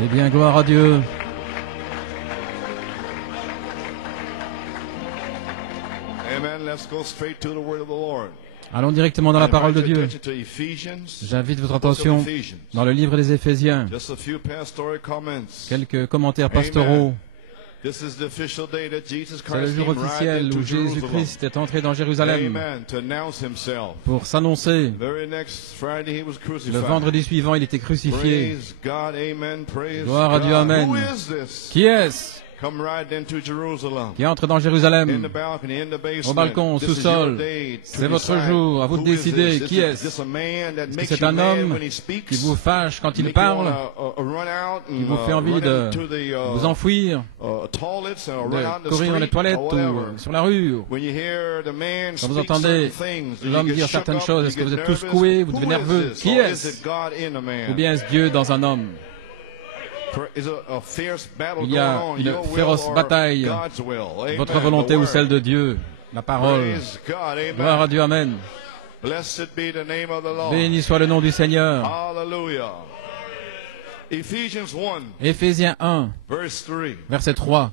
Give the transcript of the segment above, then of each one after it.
Eh bien, gloire à Dieu. Amen. Let's go straight to the word of the Lord. Allons directement dans la parole de Dieu. J'invite votre attention dans le livre des Éphésiens. Just a few pastoral comments. Quelques commentaires pastoraux. This is the official day that Jesus C'est le Christ jour came right officiel into où Jerusalem. Jésus-Christ est entré dans Jérusalem Amen. To announce himself. pour s'annoncer. The very next Friday he was crucified. Le vendredi suivant, il était crucifié. Praise God. Amen. Praise Gloire à God. Dieu, amen. Who is this? Qui est-ce Come right into Jerusalem. qui entre dans In Jérusalem? the balcony, in the basement. Au balcon, au This is sous-sol. your day to C'est votre decide jour, à vous de who is décider this. qui Is est-ce. this a man that Est-ce que makes c'est you un mad homme when he speaks? qui vous fâche quand il Make you parle, wanna, run out and, qui vous fait envie run de into the, vous enfouir, toilets or run out in de the courir dans les street toilettes or whatever. ou sur la rue? When you hear the man Quand vous speak entendez certain things, do you l'homme get dire shook certaines up? choses, Do est-ce you que vous get êtes tous nervous? secoués, vous devenez Who is nerveux? this? Qui Or is est-ce? it God in a man? Ou bien est-ce Dieu dans un homme? Is a fierce battle Il y a going on, une your will féroce or bataille. God's will? Amen. Votre volonté The ou celle word. de Dieu? La parole. Praise God. Amen. Gloire à Dieu, amen. Blessed be the name of the Lord. Béni soit le nom du Seigneur. Hallelujah. Ephesians 1, Éphésiens 1, verse 3. verset 3.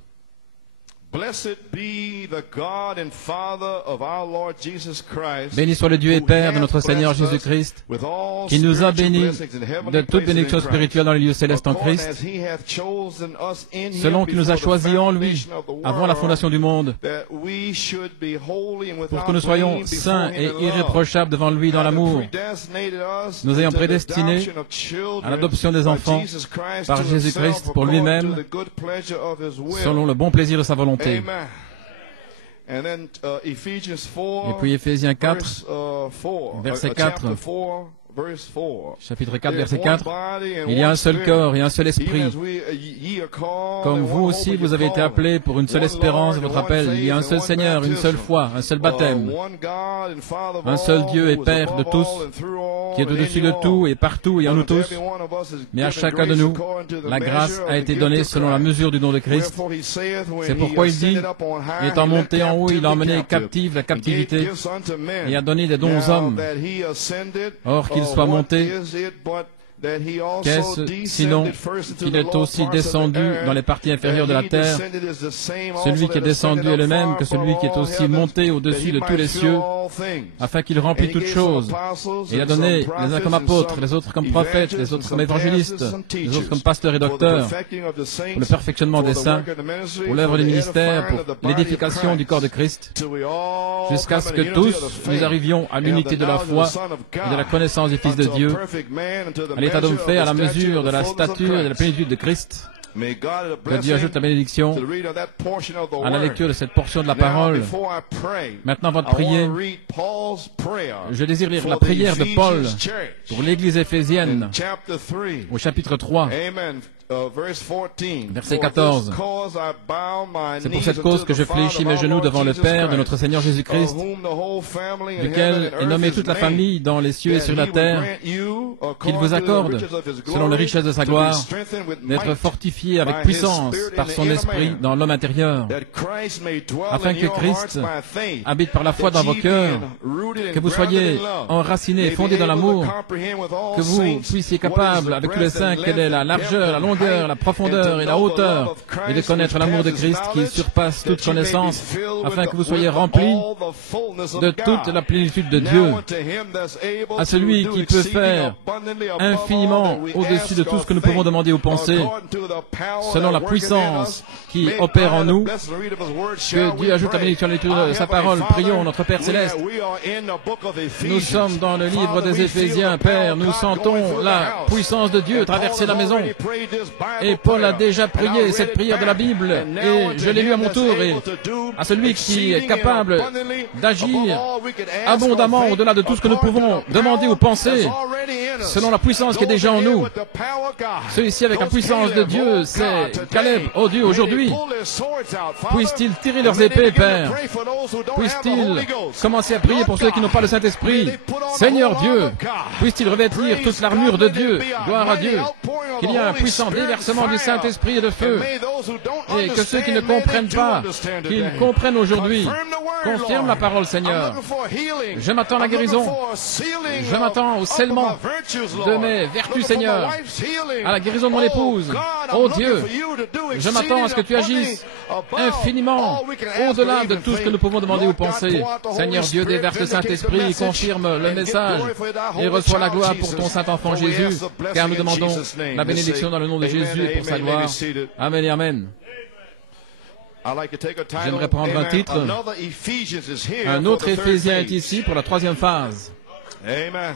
Blessed be the God and Father of our Lord Jesus Christ. Béni soit le Dieu et who Père de hath notre Seigneur blessed us Jésus-Christ, with all qui nous a spiritual bénis blessings in heavenly de toute places in bénédiction Christ, spirituelle dans les lieux célestes en according Christ, as he hath chosen us in him selon qu'il nous a before the choisis en lui, foundation of the avant la world, fondation du monde, that we should be holy and pour without que nous soyons blame saints before et him in love. irréprochables devant lui dans Having l'amour, predestinated us nous ayant into the prédestinés adoption of children à l'adoption des by enfants Jesus Christ par to Jésus-Christ himself pour according lui-même, to the good pleasure of his will. selon le bon plaisir de sa volonté. Amen. And then Ephesians 4, Et puis Éphésiens 4, verse, 4, verset chapter 4. 4, verse 4. chapitre 4, There's verset one 4. body and Il y a one un seul spirit, corps et un seul even esprit. as ye are called, Comme and vous one aussi, hope of vous your avez été calling. appelés pour une seule One espérance de Lord votre and one appel. Il y a un faith seul and one Seigneur, une seule baptism. foi, un seul baptême. One God and Father of Un seul all, Dieu et who is Père de above tous, all and through all qui est and in au-dessus you de all. tout et partout et en nous Unto tous. every one of us is Mais à given chacun de grace nous, according to the la grâce measure a of été the donnée gift of selon la Christ. mesure du don de Christ. Wherefore he saith, when C'est he pourquoi il dit, ascended up on high, étant he monté led en haut, il a emmené captivity captive la and gave captivité gifts unto men. et a donné des dons aux Now hommes. that he ascended, Or qu'il soit what monté, is it but that he also qu'est-ce sinon descended first into qu'il the est lower aussi parts of the descendu earth, dans les parties inférieures de that la he terre? descended is the same also Celui qui est that ascended descendu est le up même far que celui qui est above aussi all monté heavens, au-dessus that de he tous might les fill cieux, all things. afin qu'il And remplisse he toutes gave some choses. apostles Et il a and some donné les uns prophets comme and apôtres, some les autres comme prophètes, les evangelists autres and comme some évangélistes, pastors and les autres teachers, comme pasteurs et for the docteurs, perfecting of the saints, pour le perfectionnement for des the saints, work of the ministry, pour l'œuvre for du the ministère, edifying pour of the body of l'édification du corps de Christ, till we all jusqu'à ce come que in the unity tous of the nous faith arrivions à and l'unité the de la knowledge of foi the Son of et de la God, connaissance du Fils de unto a Dieu, perfect man, unto the à l'état d'homme measure fait, à of la the stature mesure of de the la fullness of stature et de la Christ. plénitude de Christ. May God Que Dieu ajoute la bénédiction to the reading of that portion of the à la word. lecture de cette portion de la Now, parole. before I pray, Maintenant, avant de I want prier, to read Paul's prayer je désire lire for la the prière de Paul Ephesians church pour l'Église in éphésienne chapter 3. au chapitre 3. Amen. Verse 14. Verset For 14. this cause I bow my C'est pour knees cette cause unto que the je Father fléchis of mes our genoux Lord devant le Jesus Père de Christ, notre Seigneur Jésus-Christ, of whom the whole family in heaven duquel and est earth nommée is toute la named, famille dans les cieux et that sur he la would terre, grant you, qu'il according vous to the accorde, riches of his selon les glory, richesses de sa to be gloire, strengthened with d'être might fortifié avec by his puissance Spirit par in the son inner esprit man, dans l'homme intérieur, that Christ may dwell afin in que your Christ hearts by faith, habite par la foi that dans vos ye cœurs, being rooted and que vous grounded soyez in love, enracinés may et be fondés dans able to l'amour, comprehend with all que vous saints puissiez what is capables, the avec tous les breadth saints, and quelle est la length and largeur, la depth and longueur, height, la profondeur and et to la know the hauteur, love of Christ et de connaître which l'amour de passes Christ qui knowledge, surpasse toute that ye may be connaissance, filled afin with que vous the- soyez with remplis all the fullness of de God. toute la plénitude de Now Dieu, unto him that's able à celui to do qui peut exceeding faire abundantly above infiniment all that we au-dessus de ask tout ce or que nous pouvons think, demander ou penser, according to the power selon that la worketh in puissance us. qui May opère en by the nous, blessed reading of his word que shall Dieu we ajoute la pray. bénédiction à la lecture Our de sa Heavenly parole. Father, Prions, notre Père céleste. we are in the book of Ephesians. Nous sommes dans le livre Father, des we feel Éphésiens, the power Père. of Nous God sentons going through the la house. puissance de Dieu And traverser Paul la has maison. already prayed this Bible Et Paul a prayer. déjà And I prié read cette it prière de la back. Bible, And now et unto je l'ai lu à him mon that's tour, et able to do à celui qui est exceeding and capable abundantly d'agir above all we could ask or abondamment think, au-delà de tout ce que nous according pouvons to the demander ou power penser, that's already in us. selon la puissance qui est déjà en Those that nous. live with the power of God. Ceux-ci avec la Those puissance de Caleb, Dieu, oh c'est God, today, Caleb, oh Dieu, may aujourd'hui. they pull their swords out, Father, Puissent-ils tirer and leurs may they épées, begin to Père. pray for those who don't have the Puissent-ils Holy Ghost. commencer à prier pour ceux qui n'ont pas le Saint-Esprit. Seigneur Dieu, puissent-ils revêtir toute l'armure de Dieu. Gloire à Dieu. Qu'il y ait un puissant déversement du Saint-Esprit et de feu. Et que ceux qui ne comprennent pas, qu'ils comprennent aujourd'hui. Confirme la parole, Seigneur. Je m'attends à la guérison. Je m'attends au scellement de mes vertus, Seigneur. À la guérison de mon épouse. Oh Dieu, je m'attends à ce que tu agisses infiniment au-delà de tout ce que nous pouvons demander ou penser. Seigneur Dieu, déverse le Saint-Esprit, confirme le message et reçois la gloire pour ton Saint-Enfant Jésus, car nous demandons la bénédiction dans le nom de Jésus et pour sa gloire. Amen et Amen. J'aimerais prendre un titre. Un autre Éphésien est ici pour la troisième phase. Amen.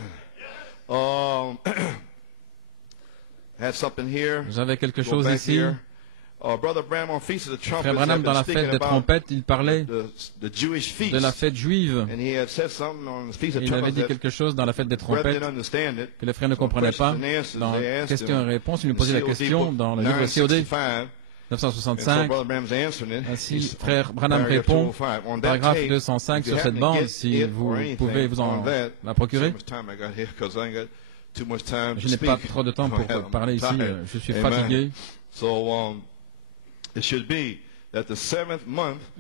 J'avais quelque chose ici. Frère Branham, dans la fête des trompettes, il parlait de la fête juive. Il avait dit quelque chose dans la fête des trompettes que les frères ne comprenaient pas. Dans questions et réponses, il nous posait la question dans le livre COD 965. Ainsi, frère Branham répond, paragraphe 205 sur cette bande, si vous pouvez vous en la procurer. Je n'ai pas trop de temps pour parler ici, je suis fatigué.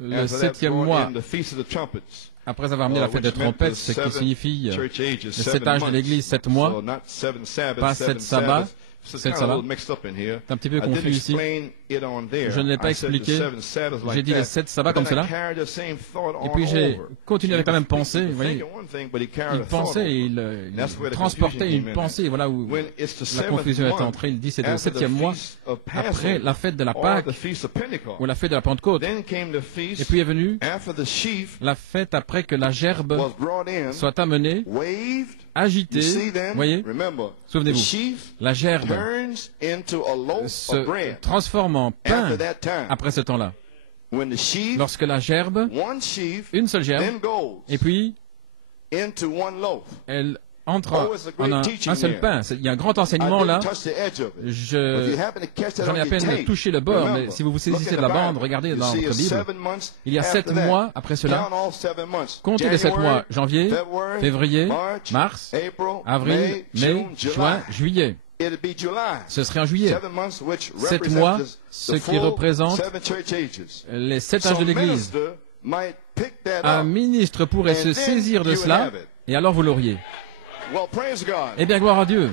Le septième mois, après avoir amené la fête des trompettes, ce qui signifie le 7 âges de l'Église, 7 mois, pas 7 sabbats. C'est un petit peu confus ici. Je ne l'ai pas expliqué. J'ai dit les 7 sabbats comme cela. Et puis j'ai continué avec la même pensée. Vous voyez, il pensait, il transportait une pensée. Voilà où la confusion est entrée. Il dit c'est le 7e mois après la fête de la Pâque ou la fête de la Pentecôte. Et puis est venue la fête après que la gerbe soit amenée, agitée. Vous voyez, souvenez-vous, la gerbe se transforme en pain après ce temps-là. Lorsque la gerbe, une seule gerbe, et puis elle entre en un seul pain. Il y a un grand enseignement là. J'en ai à peine touché le bord, mais si vous vous saisissez de la bande, regardez dans votre Bible. Il y a 7 mois après cela. Comptez les 7 mois. Janvier, février, mars, avril, mai, juin, juillet. Ce serait en juillet. 7 mois, ce qui représente les 7 âges de l'Église. Un ministre pourrait se saisir de cela, et alors vous l'auriez. Eh bien, gloire à Dieu.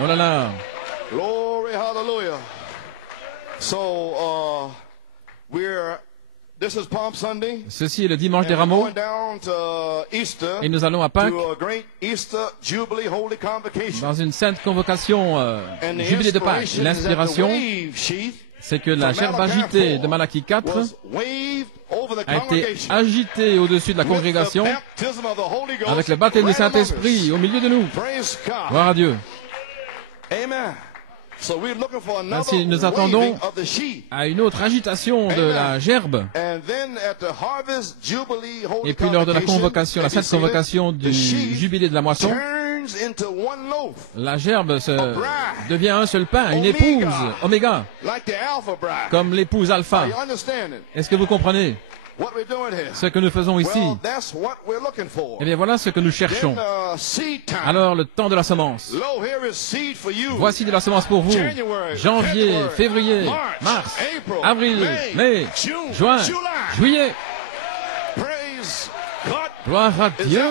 Oh là là. Glory, hallelujah. So, this is Palm Sunday. Ceci est le dimanche des rameaux. Et nous allons à Pâques dans une sainte convocation, jubilé de Pâques. L'inspiration, c'est que la gerbe agitée de Malachie 4 a été agitée au-dessus de la congrégation avec le baptême du Saint-Esprit au milieu de nous. Gloire à Dieu. Ainsi, nous attendons à une autre agitation de la gerbe. Et puis, lors de la convocation, la sainte convocation du jubilé de la moisson, la gerbe devient un seul pain, une épouse, Oméga, comme l'épouse Alpha. Est-ce que vous comprenez ce que nous faisons ici? Eh bien, voilà ce que nous cherchons. Alors, le temps de la semence. Voici de la semence pour vous. Janvier, février, mars, avril, mai, juin, juillet. Gloire à Dieu.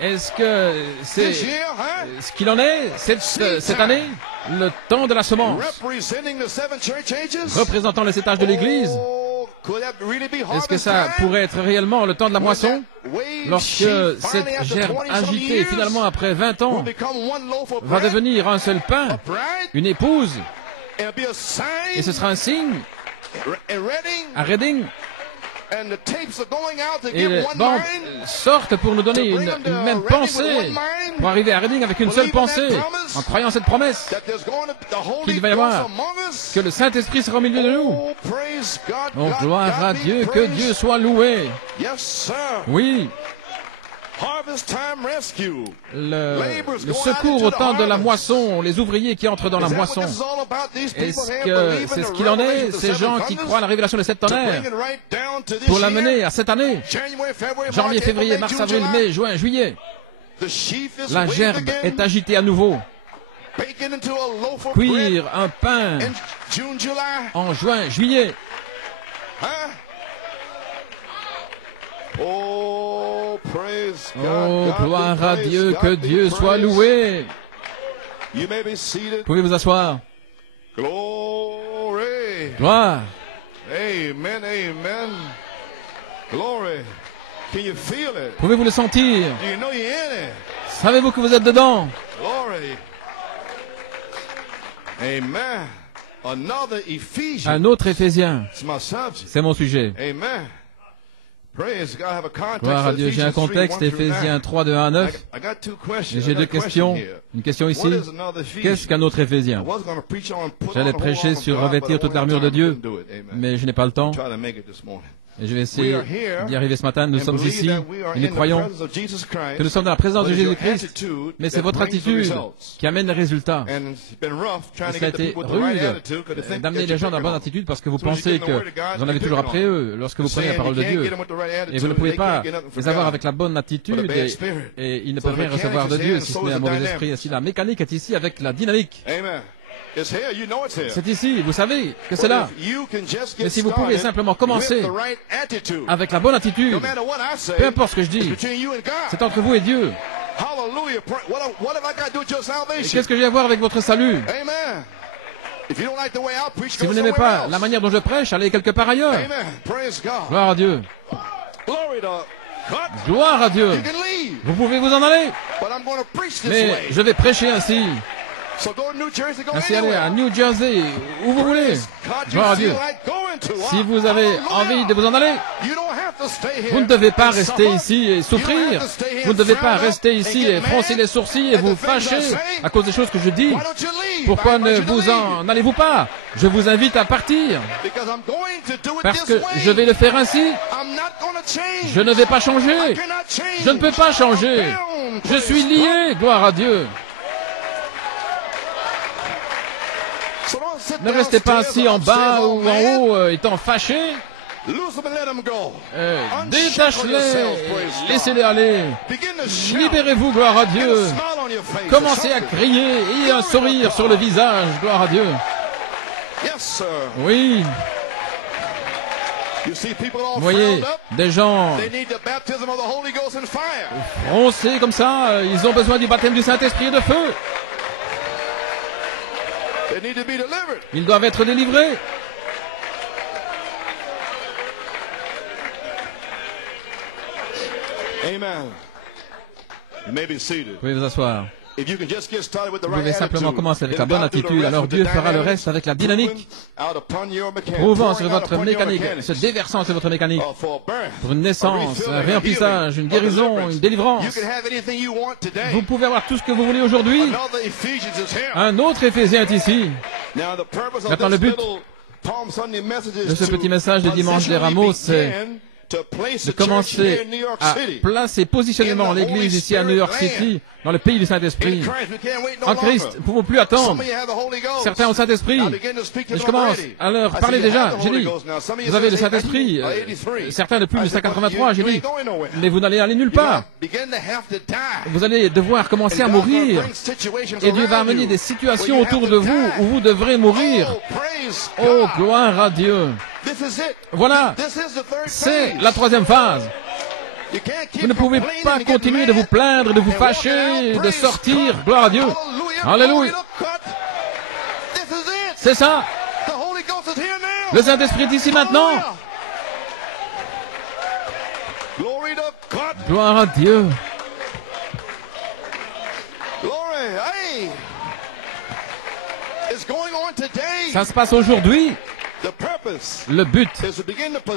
Est-ce que c'est ce qu'il en est cette année? Le temps de la semence. Représentant les 7 âges de l'Église. Est-ce que ça pourrait être réellement le temps de la moisson? Lorsque cette gerbe agitée, finalement après 20 ans, va devenir un seul pain, une épouse, et ce sera un signe à Reading. Et les bandes sortent pour nous donner une même pensée, pour arriver à Reading avec une seule pensée, en croyant cette promesse qu'il va y avoir, que le Saint-Esprit sera au milieu de nous. Oh, gloire à Dieu, que Dieu soit loué. Oui. Le secours au temps de la moisson, les ouvriers qui entrent dans la moisson. Est-ce que c'est ce qu'il en est, ces gens qui croient à la révélation des 7 tonnerres, pour l'amener à cette année, janvier, février, mars, avril, mai, juin, juillet? La gerbe est agitée à nouveau. Cuire un pain en juin, juillet. Oh, praise God. Oh, gloire à Dieu, que Dieu soit loué. You may be seated. Pouvez vous asseoir. Glory. Gloire. Amen, amen. Glory. Can you feel it? Pouvez-vous le sentir? Do you know you're in it? Savez-vous que vous êtes dedans? Glory. Amen. Another Ephesian. Un autre Éphésien. It's my subject. C'est mon sujet. Amen. Praise God. I have a context. Gloire à Dieu. J'ai un contexte, Éphésiens 3, de 1 à 9. Et j'ai deux questions. Une question ici. Qu'est-ce qu'un autre Éphésien? J'allais prêcher sur revêtir toute l'armure de Dieu, mais je n'ai pas le temps. Et je vais essayer d'y arriver ce matin. Nous sommes ici et nous croyons que nous sommes dans la présence de Jésus-Christ. Mais c'est votre attitude qui amène les résultats. Ça a été rude d'amener les gens dans la bonne attitude parce que vous pensez que vous en avez toujours après eux lorsque vous prenez la parole de Dieu. Et vous ne pouvez pas les avoir avec la bonne attitude et ils ne peuvent rien recevoir de Dieu si ce n'est un mauvais esprit. Ainsi, la mécanique est ici avec la dynamique. C'est ici, vous savez que c'est là. Mais si vous pouvez simplement commencer avec la bonne attitude, peu importe ce que je dis, c'est entre vous et Dieu. Et qu'est-ce que j'ai à voir avec votre salut? Si vous n'aimez pas la manière dont je prêche, allez quelque part ailleurs. Gloire à Dieu. Gloire à Dieu. Vous pouvez vous en aller. Mais je vais prêcher ainsi. Ainsi, allez à New Jersey, où vous voulez. Gloire à Dieu. Si vous avez envie de vous en aller, vous ne devez pas rester ici et souffrir. Vous ne devez pas rester ici et froncer les sourcils et vous fâcher à cause des choses que je dis. Pourquoi ne vous en allez-vous pas? Je vous invite à partir. Parce que je vais le faire ainsi. Je ne vais pas changer. Je ne peux pas changer. Je suis lié, gloire à Dieu. Ne restez pas assis en bas ou en haut, étant fâchés. Détachez-les, laissez-les aller. Libérez-vous, gloire à Dieu. Commencez à crier, ayez un sourire sur le visage, gloire à Dieu. Oui. Vous voyez, des gens froncés comme ça, ils ont besoin du baptême du Saint-Esprit et de feu. Ils doivent être délivrés. Amen. You may be seated. Vous pouvez vous asseoir. If you can just get started with the Vous right pouvez simplement attitude, commencer avec la then bonne God do the attitude, rest alors with the Dieu fera le dynamics, reste avec la dynamique, out upon your mechanics, prouvant sur pouring out votre upon your mécanique, mechanics, se déversant sur votre mécanique, for birth, pour une naissance, a un refilling, réemplissage, une a healing, guérison, a une deliverance. délivrance. You can have anything you want today. Vous pouvez avoir tout ce que vous voulez aujourd'hui. Another Ephesians is here. Un autre Éphésien est ici. Now, the purpose of Maintenant, le this but little Palm Sunday message is de ce petit message de dimanche des Rameaux, c'est de commencer à placer positionnellement l'Église ici à New York City, dans le pays du Saint-Esprit. En Christ, nous ne pouvons plus attendre. Certains ont le Saint-Esprit. Et je commence à leur parler déjà. J'ai dit, vous avez le Saint-Esprit. Certains de plus de 183. J'ai dit, mais vous n'allez aller nulle part. Vous allez devoir commencer à mourir. Et Dieu va amener des situations autour de vous où vous devrez mourir. Oh, gloire à Dieu. Voilà, c'est la troisième phase. Vous ne pouvez pas continuer de vous plaindre, de vous fâcher, de sortir. Gloire à Dieu. Alléluia. C'est ça. Le Saint-Esprit est ici maintenant. Gloire à Dieu. Ça se passe aujourd'hui. Le but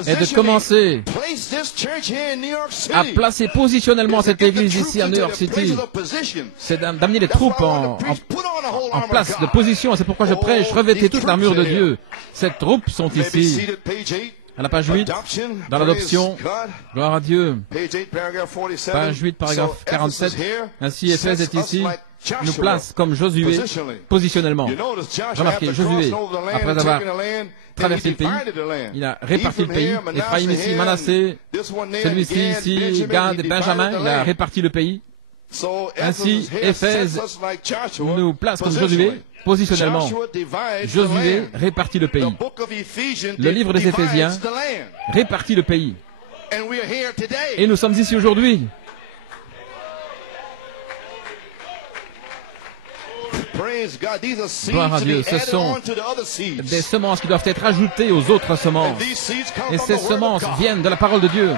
est de commencer à placer positionnellement cette église ici à New York City. C'est d'amener les troupes en place de position. C'est pourquoi je prêche, revêtez toute l'armure de Dieu. Ces troupes sont ici. À la page 8, dans l'adoption, gloire à Dieu. Page 8, paragraphe 47. Ainsi, Éphèse est ici, nous place comme Josué, positionnellement. Remarquez, Josué, après avoir traversé le pays, il a réparti le pays. Éphraïm ici, Manassé, celui-ci ici, Gad et Benjamin, il a réparti le pays. Ainsi, Éphèse nous place comme Josué, positionnellement. Josué répartit le pays. Le livre des Éphésiens répartit le pays. Et nous sommes ici aujourd'hui. Gloire à Dieu, ce sont des semences qui doivent être ajoutées aux autres semences. Et ces semences viennent de la parole de Dieu.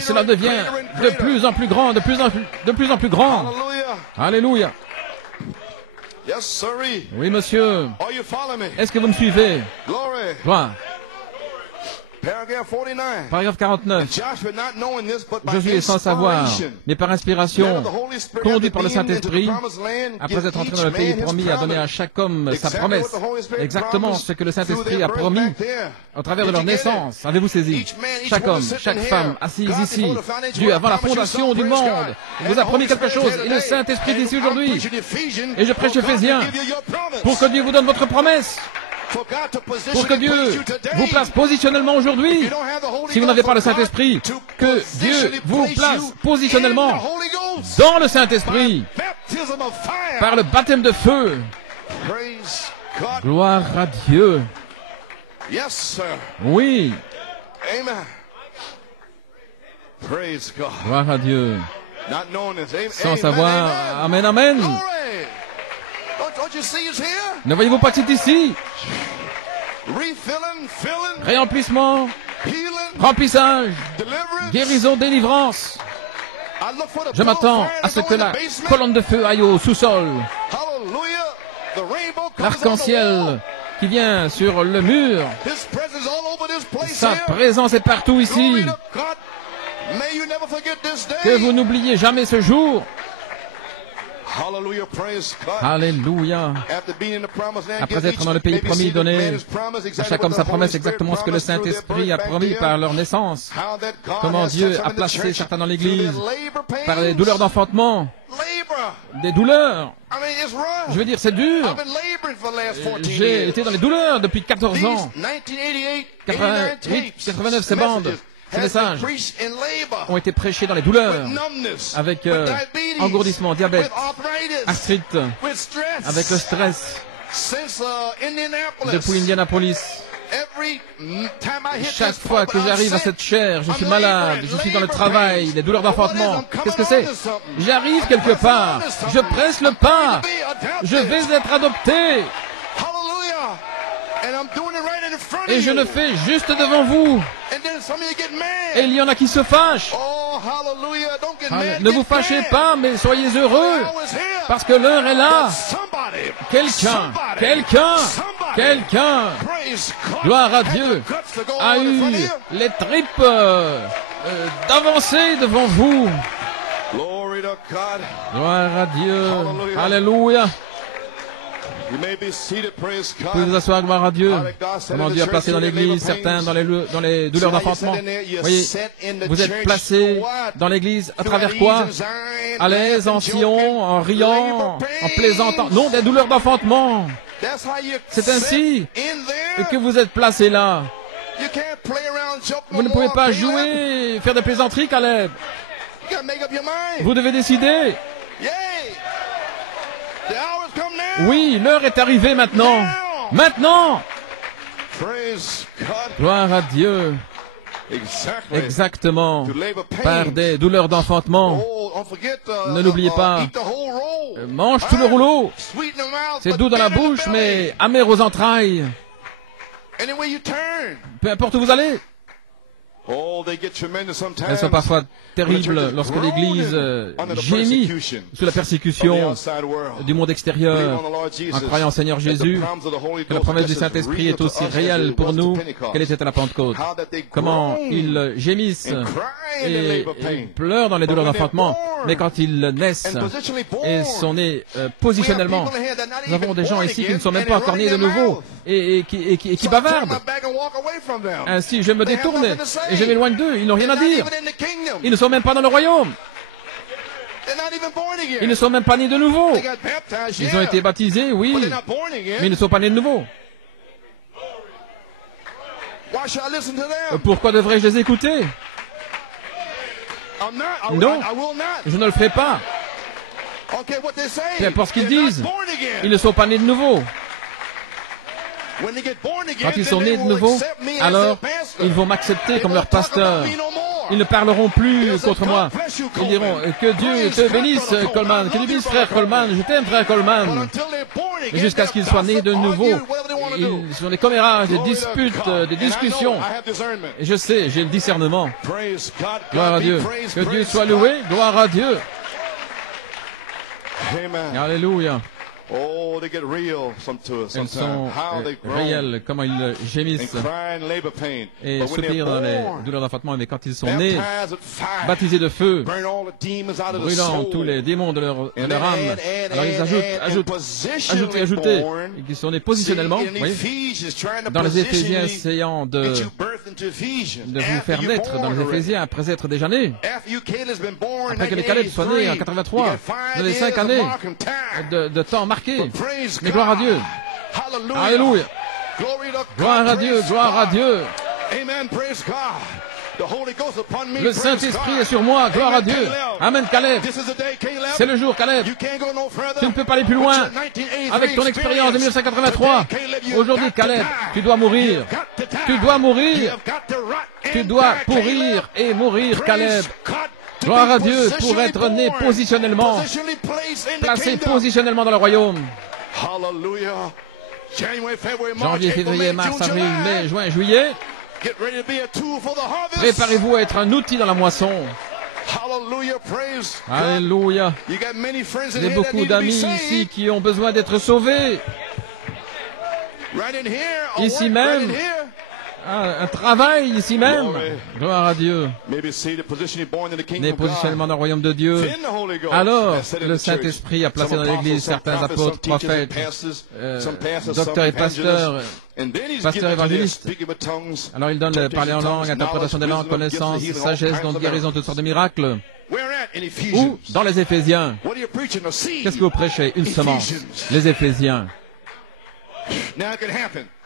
Cela devient de plus en plus grand, de plus en plus grand. Alléluia. Oui, monsieur. Est-ce que vous me suivez? Gloire. Paragraphe 49. Josué, sans savoir, mais par inspiration, conduit par le Saint-Esprit, après être entré dans le pays promis, a donné à chaque homme sa promesse. Exactement ce que le Saint-Esprit a promis au travers de leur naissance. Avez-vous saisi? Chaque homme, chaque femme assise ici, Dieu, avant la fondation du monde, vous a promis quelque chose. Et le Saint-Esprit est ici aujourd'hui. Et je prêche Éphésiens pour que Dieu vous donne votre promesse. Pour que Dieu vous place positionnellement aujourd'hui. Si vous n'avez pas le Saint-Esprit, que Dieu vous place positionnellement dans le Saint-Esprit par le baptême de feu. Gloire à Dieu. Oui. Gloire à Dieu. Sans savoir, amen, amen. Ne voyez-vous pas que c'est ici? Réemplissement, remplissage, guérison, délivrance. Je m'attends à ce que la colonne de feu aille au sous-sol. L'arc-en-ciel qui vient sur le mur. Sa présence est partout ici. Que vous n'oubliez jamais ce jour. Alléluia. Après être dans le pays promis, donné à chaque homme sa promesse, exactement ce que le Saint-Esprit a promis par leur naissance. Comment Dieu a placé certains dans l'Église par les douleurs d'enfantement. Des douleurs. Je veux dire, c'est dur. J'ai été dans les douleurs depuis 14 ans. 88, 89, ces bandes. Ces messages ont été prêchés dans les douleurs, avec engourdissement, diabète, arthrite, avec le stress. Depuis Indianapolis, chaque fois que j'arrive à cette chaire, je suis malade, je suis dans le travail, les douleurs d'enfantement. Qu'est-ce que c'est? J'arrive quelque part, je presse le pas, je vais être adopté. Et je le fais juste devant vous. Et il y en a qui se fâchent. Ne vous fâchez pas, mais soyez heureux, parce que l'heure est là. Quelqu'un, gloire à Dieu, a eu les tripes d'avancer devant vous. Gloire à Dieu. Alléluia. Vous pouvez vous asseoir, gloire à Dieu. Comment Dieu a placé dans l'Église certains dans les douleurs d'enfantement. Voyez, vous êtes placés dans l'Église à travers quoi? À l'aise, en Sion, en riant, en plaisantant. Non, des douleurs d'enfantement. C'est ainsi que vous êtes placés là. Vous ne pouvez pas jouer, faire des plaisanteries, Caleb. Vous devez décider. Oui, l'heure est arrivée maintenant. Maintenant. Gloire à Dieu. Exactement. Par des douleurs d'enfantement. Ne l'oubliez pas. Mange tout le rouleau. C'est doux dans la bouche, mais amer aux entrailles. Peu importe où vous allez. Elles sont parfois terribles lorsque l'Église gémit sous la persécution du monde extérieur en croyant au Seigneur Jésus, que la promesse du Saint-Esprit est aussi réelle pour nous qu'elle était à la Pentecôte. Comment ils gémissent et pleurent dans les douleurs d'enfantement, mais quand ils naissent et sont nés positionnellement, nous avons des gens ici qui ne sont même pas encore nés de nouveau et qui bavardent. Ainsi, je me détourne et je m'éloigne d'eux. Ils n'ont rien à dire. Ils ne sont même pas dans le royaume. Ils ne sont même pas nés de nouveau. Ils ont été baptisés, oui, mais ils ne sont pas nés de nouveau. Pourquoi devrais-je les écouter? Non, je ne le ferai pas. Peu importe ce qu'ils disent, ils ne sont pas nés de nouveau. Quand ils sont nés de nouveau, alors ils vont m'accepter comme leur pasteur. Ils ne parleront plus contre moi. Ils diront que Dieu te bénisse, Coleman, que Dieu bénisse frère Coleman, je t'aime frère Coleman. Et jusqu'à ce qu'ils soient nés de nouveau, ils sont des commérages, des disputes, des discussions. Et je sais, j'ai le discernement. Gloire à Dieu. Que Dieu soit loué, gloire à Dieu. Alléluia. Oh, they get real Elles sont réelles, comment ils gémissent et soupirent dans les douleurs d'enfantement. Mais quand ils sont nés, baptisés de feu, brûlant tous les démons de leur âme, alors ils ajoutent, et qu'ils sont nés positionnellement, voyez, dans les Éphésiens, essayant de vous faire naître dans les Éphésiens après être déjà nés. Après que les Caleb soient nés en 83, vous avez 5 années de temps marqué. Mais gloire à Dieu. Alléluia. Gloire à Dieu, gloire à Dieu. Le Saint-Esprit est sur moi, gloire à Dieu. Amen, Caleb. C'est le jour, Caleb. Tu ne peux pas aller plus loin avec ton expérience de 1983. Aujourd'hui, Caleb, tu dois mourir. Tu dois mourir. Tu dois pourrir et mourir, Caleb. Gloire à Dieu pour être né positionnellement, placé positionnellement dans le royaume. Janvier, février, mars, avril, mai, juin, juillet. Préparez-vous à être un outil dans la moisson. Alléluia. Il y a beaucoup d'amis ici qui ont besoin d'être sauvés. Ici même. Un travail ici même. Gloire à Dieu. Né positionnement dans le royaume de Dieu. Alors, le Saint-Esprit a placé dans l'Église certains apôtres, prophètes, docteurs et pasteurs, pasteurs évangélistes. Alors, ils donnent le parler en langue, interprétation des langues, connaissance, sagesse, don de guérison, toutes sortes de miracles. Ou dans les Éphésiens. Qu'est-ce que vous prêchez? Une semence. Les Éphésiens.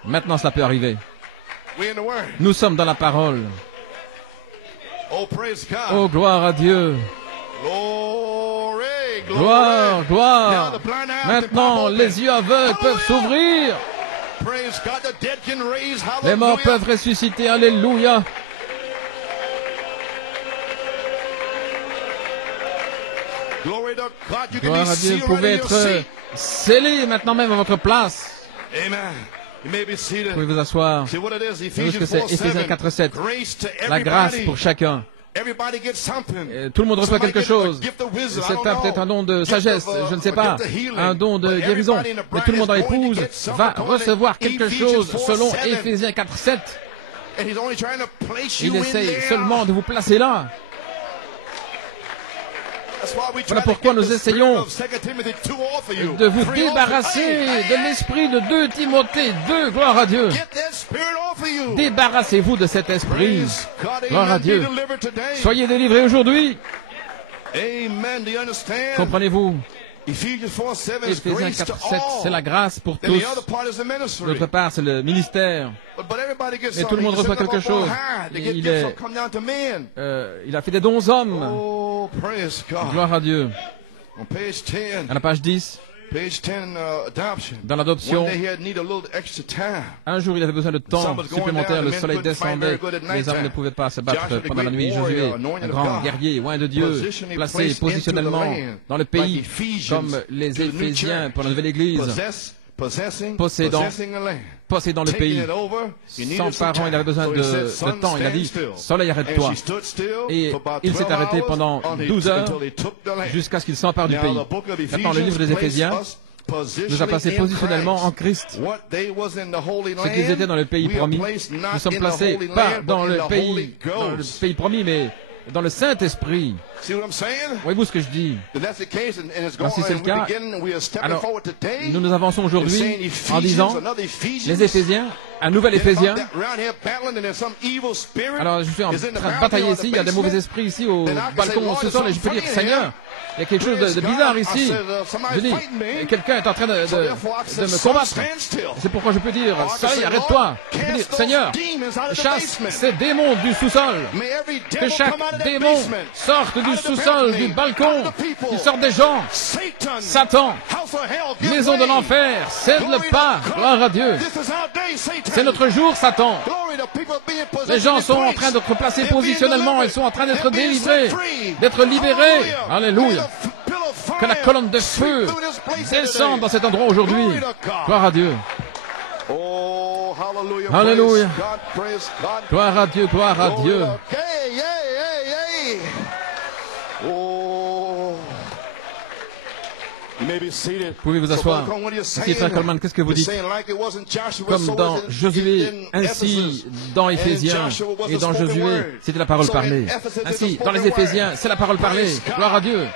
Maintenant, ça peut arriver. Nous sommes dans la parole. Oh, gloire à Dieu. Gloire, gloire. Maintenant, les yeux aveugles peuvent s'ouvrir. Les morts peuvent ressusciter. Alléluia. Gloire à Dieu. Vous pouvez être scellés maintenant même à votre place. Vous pouvez vous asseoir. Vous savez ce que c'est? Éphésiens 4:7. La grâce pour chacun. Tout le monde reçoit quelque chose. C'est peut-être un don de sagesse, je ne sais pas, un don de guérison. Mais tout le monde dans l'épouse va recevoir quelque chose selon Éphésiens 4:7. Il essaye seulement de vous placer là. Voilà pourquoi nous essayons de vous débarrasser de l'esprit de 2 Timothée 2, gloire à Dieu. Débarrassez-vous de cet esprit, gloire à Dieu. Soyez délivrés aujourd'hui. Comprenez-vous? Éphésiens 4:7, c'est la grâce pour tous. L'autre part, c'est le ministère. Mais tout le monde reçoit quelque chose. Il a fait des dons aux hommes. Gloire à Dieu. À la page 10, dans l'adoption, un jour il avait besoin de temps supplémentaire, le soleil descendait, les hommes ne pouvaient pas se battre pendant la nuit. Josué, un grand guerrier, loin de Dieu, placé positionnellement dans le pays, comme les Éphésiens pour la nouvelle église, possédant le pays. Sans parents, il avait besoin de temps. Il a dit, soleil, arrête-toi. Et il s'est arrêté pendant 12 heures jusqu'à ce qu'il s'empare du pays. Maintenant, le livre des Éphésiens nous a placés positionnellement en Christ. Ce qu'ils étaient dans le pays promis, nous sommes placés pas dans le pays promis, mais dans le Saint-Esprit. Voyez-vous ce que je dis? Alors, si c'est le cas, alors nous avançons aujourd'hui en disant, les Éphésiens, un nouvel Éphésien. Alors je suis en train de batailler ici, il y a des mauvais esprits ici au balcon, au sous-sol, et je peux dire, Seigneur, il y a quelque chose de bizarre ici. Je dis, quelqu'un est en train de me combattre. C'est pourquoi je peux dire, soleil, arrête-toi. Je peux dire, Seigneur, chasse ces démons du sous-sol. Que chaque démon sorte du sous-sol, du balcon, qu'il sorte des gens. Satan, maison de l'enfer, cède-le pas. Gloire à Dieu. C'est notre jour, Satan. Les gens sont en train d'être placés positionnellement, ils sont en train d'être délivrés, d'être libérés. Alléluia. Que la colonne de feu descende dans cet endroit aujourd'hui. Gloire à Dieu. Alléluia. Gloire à Dieu, gloire à Dieu. Vous pouvez vous asseoir. Si frère Coleman, qu'est-ce que vous dites? Comme dans Josué, ainsi dans Éphésiens et dans Josué, c'était la parole parlée. Ainsi, dans les Éphésiens, c'est la parole parlée. Gloire à Dieu.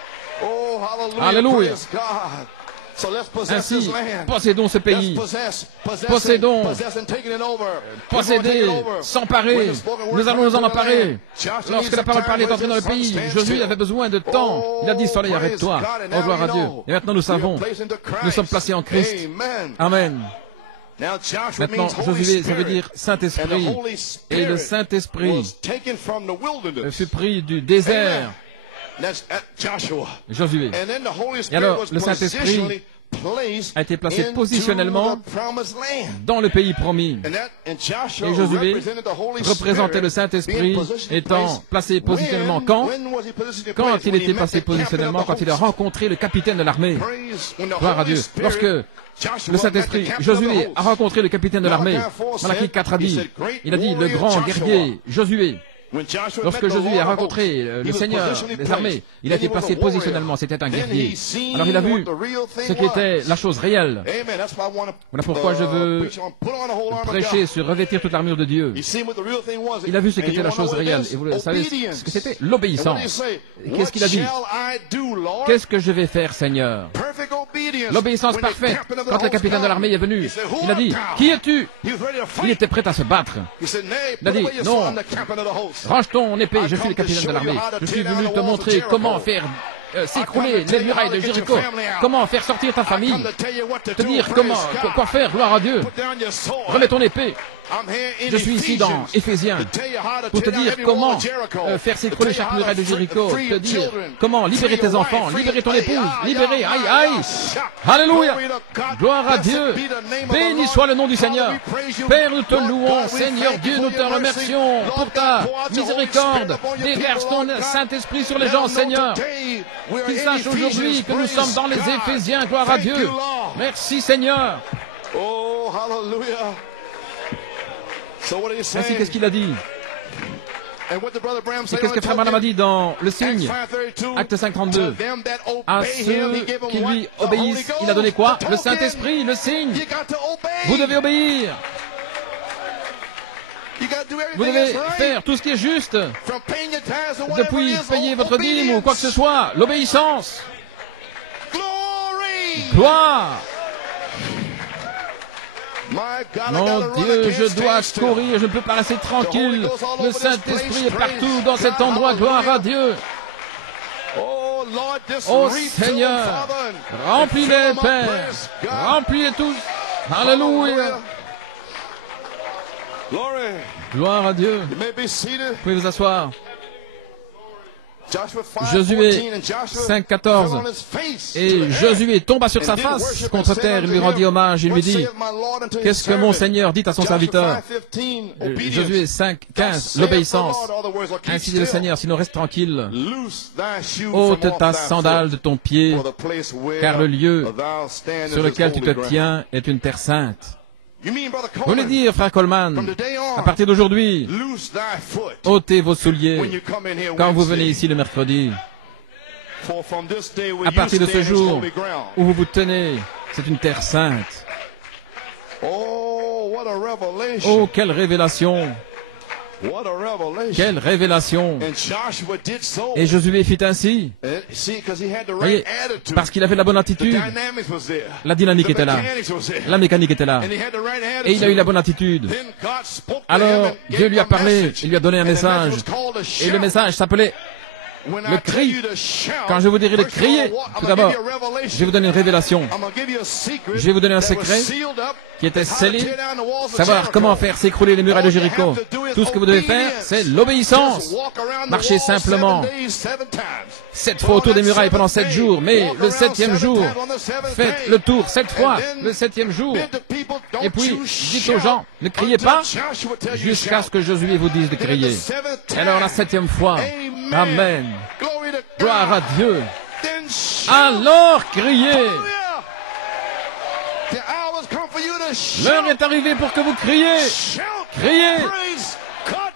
Alléluia. Ainsi, possédons ce pays. Possédons, posséder, s'emparer. Nous allons nous en emparer. Lorsque la parole parlée est entrée dans le pays, Josué avait besoin de temps. Il a dit, soleil, arrête-toi. Oh, gloire à Dieu. Et maintenant, nous savons. Nous sommes placés en Christ. Amen. Maintenant, Josué, ça veut dire Saint-Esprit. Et le Saint-Esprit fut pris du désert. Josué. Et alors, le Saint-Esprit a été placé positionnellement dans le pays promis. Et Josué représentait le Saint-Esprit étant placé positionnellement quand il était placé positionnellement, quand il a rencontré le capitaine de l'armée. Gloire à Dieu. Lorsque le Saint-Esprit, Josué a rencontré le capitaine de l'armée, Malachie 4 a dit, il a dit, le grand guerrier Josué. Lorsque Josué a rencontré le Seigneur des armées, il a été placé positionnellement, c'était un guerrier. Alors il a vu ce qui était la chose réelle. Voilà pourquoi je veux prêcher sur revêtir toute l'armure de Dieu. Il a vu ce qui était la chose réelle. Et vous savez ce que c'était? L'obéissance. Qu'est-ce qu'il a dit? Qu'est-ce que je vais faire, Seigneur? L'obéissance parfaite. Quand le capitaine de l'armée est venu, il a dit, qui es-tu? Il était prêt à se battre. Il a dit, non, range ton épée, je suis le capitaine de l'armée. Je suis venu te montrer comment faire s'écrouler les murailles de Jéricho, comment faire sortir ta famille, te dire quoi faire, gloire à Dieu. Remets ton épée. Je suis ici dans Éphésiens pour te dire comment faire s'écrouler chaque muraille de Jéricho, te dire comment libérer tes enfants, libérer ton épouse, libérer, aïe, aïe. Alléluia. Gloire à Dieu. Béni soit le nom du Seigneur. Père, nous te louons. Seigneur Dieu, nous te remercions pour ta miséricorde. Déverse ton Saint-Esprit sur les gens, Seigneur. Qu'ils sachent aujourd'hui que nous sommes dans les Éphésiens. Gloire à Dieu. Merci, Seigneur. Oh, hallelujah. Ainsi, qu'est-ce qu'il a dit? Et qu'est-ce que Frère Branham a dit dans le signe? Acte 5:32. À ceux qui lui obéissent, il a donné quoi? Le Saint-Esprit, le signe. Vous devez obéir. Vous devez faire tout ce qui est juste. Depuis payer votre dîme ou quoi que ce soit. L'obéissance. Gloire. Mon Dieu, je dois courir, je ne peux pas rester tranquille. Le Saint-Esprit est partout dans cet endroit, gloire à Dieu. Oh Seigneur, remplis-les, Père, remplis-les tous. Alléluia. Gloire à Dieu. Vous pouvez vous asseoir. Josué 5:14. Et Josué tomba sur sa face contre terre, il lui rendit hommage, il lui dit, qu'est-ce que mon Seigneur dit à son serviteur? Josué 5:15, l'obéissance. Ainsi dit le Seigneur, sinon reste tranquille. Ôte ta sandale de ton pied, car le lieu sur lequel tu te tiens est une terre sainte. Vous voulez dire, frère Coleman, à partir d'aujourd'hui, ôtez vos souliers quand vous venez ici le mercredi. À partir de ce jour où vous vous tenez, c'est une terre sainte. Oh, quelle révélation! Quelle révélation! Et Josué fit ainsi. Voyez, parce qu'il avait la bonne attitude. La dynamique était là. La mécanique était là. Et il a eu la bonne attitude. Alors, Dieu lui a parlé, il lui a donné un message. Et le message s'appelait le cri. Quand je vous dirai de crier, tout d'abord, je vais vous donner une révélation. Je vais vous donner un secret qui était scellé. Savoir comment faire s'écrouler les murailles de Jéricho. Tout ce que vous devez faire, c'est l'obéissance. Marchez simplement 7 fois autour des murailles pendant 7 jours. Mais le 7e jour, faites le tour 7 fois le 7e jour. Et puis, dites aux gens, ne criez pas jusqu'à ce que Josué vous dise de crier. Et alors la 7e fois, Amen. Gloire à Dieu. Alors criez. L'heure est arrivée pour que vous criez. Criez.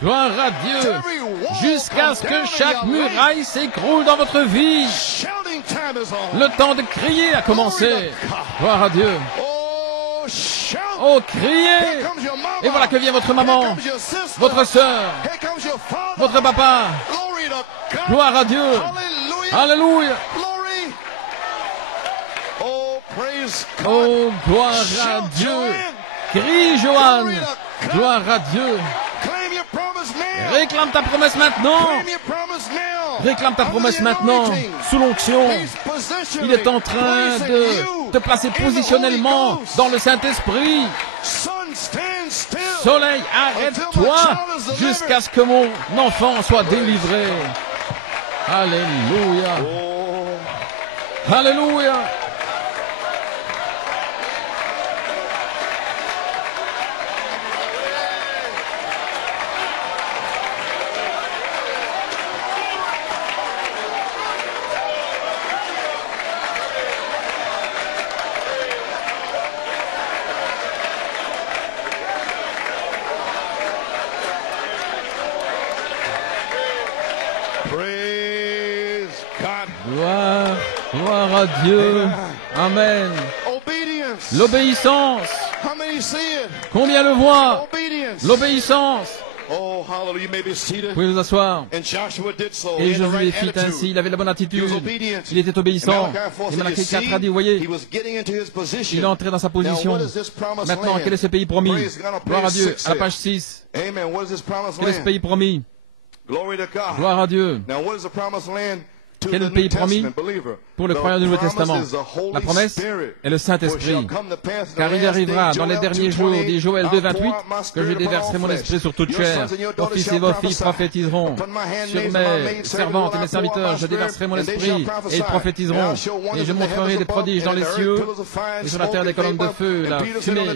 Gloire à Dieu. Jusqu'à ce que chaque muraille s'écroule dans votre vie. Le temps de crier a commencé. Gloire à Dieu. Oh, criez! Et voilà que vient votre maman, votre sœur, votre papa. Gloire à Dieu. Alléluia. Oh, gloire à Dieu. Crie, Joanne. Gloire à Dieu. Réclame ta promesse maintenant. Réclame ta promesse maintenant. Sous l'onction. Il est en train de te placer positionnellement dans le Saint-Esprit. Soleil, arrête-toi jusqu'à ce que mon enfant soit délivré. Alléluia. Alléluia. Gloire à Dieu. Amen. L'obéissance. Combien le voient? L'obéissance. Vous pouvez vous asseoir. Et Josué fit ainsi. Il avait la bonne attitude. Il était obéissant. Et Malachi 4 a dit, vous voyez, il est entré dans sa position. Maintenant, quel est ce pays promis? Gloire à Dieu. À la page 6. Quel est ce pays promis? Gloire à Dieu. Quel est le pays promis pour le croyant du Nouveau Testament? La promesse est le Saint-Esprit. Car il arrivera dans les derniers jours, dit Joël 2, 28, que je déverserai mon esprit sur toute chair. Vos fils et vos filles prophétiseront. Sur mes servantes et mes serviteurs, je déverserai mon esprit et ils prophétiseront. Et je montrerai des prodiges dans les cieux et sur la terre des colonnes de feu, la fumée,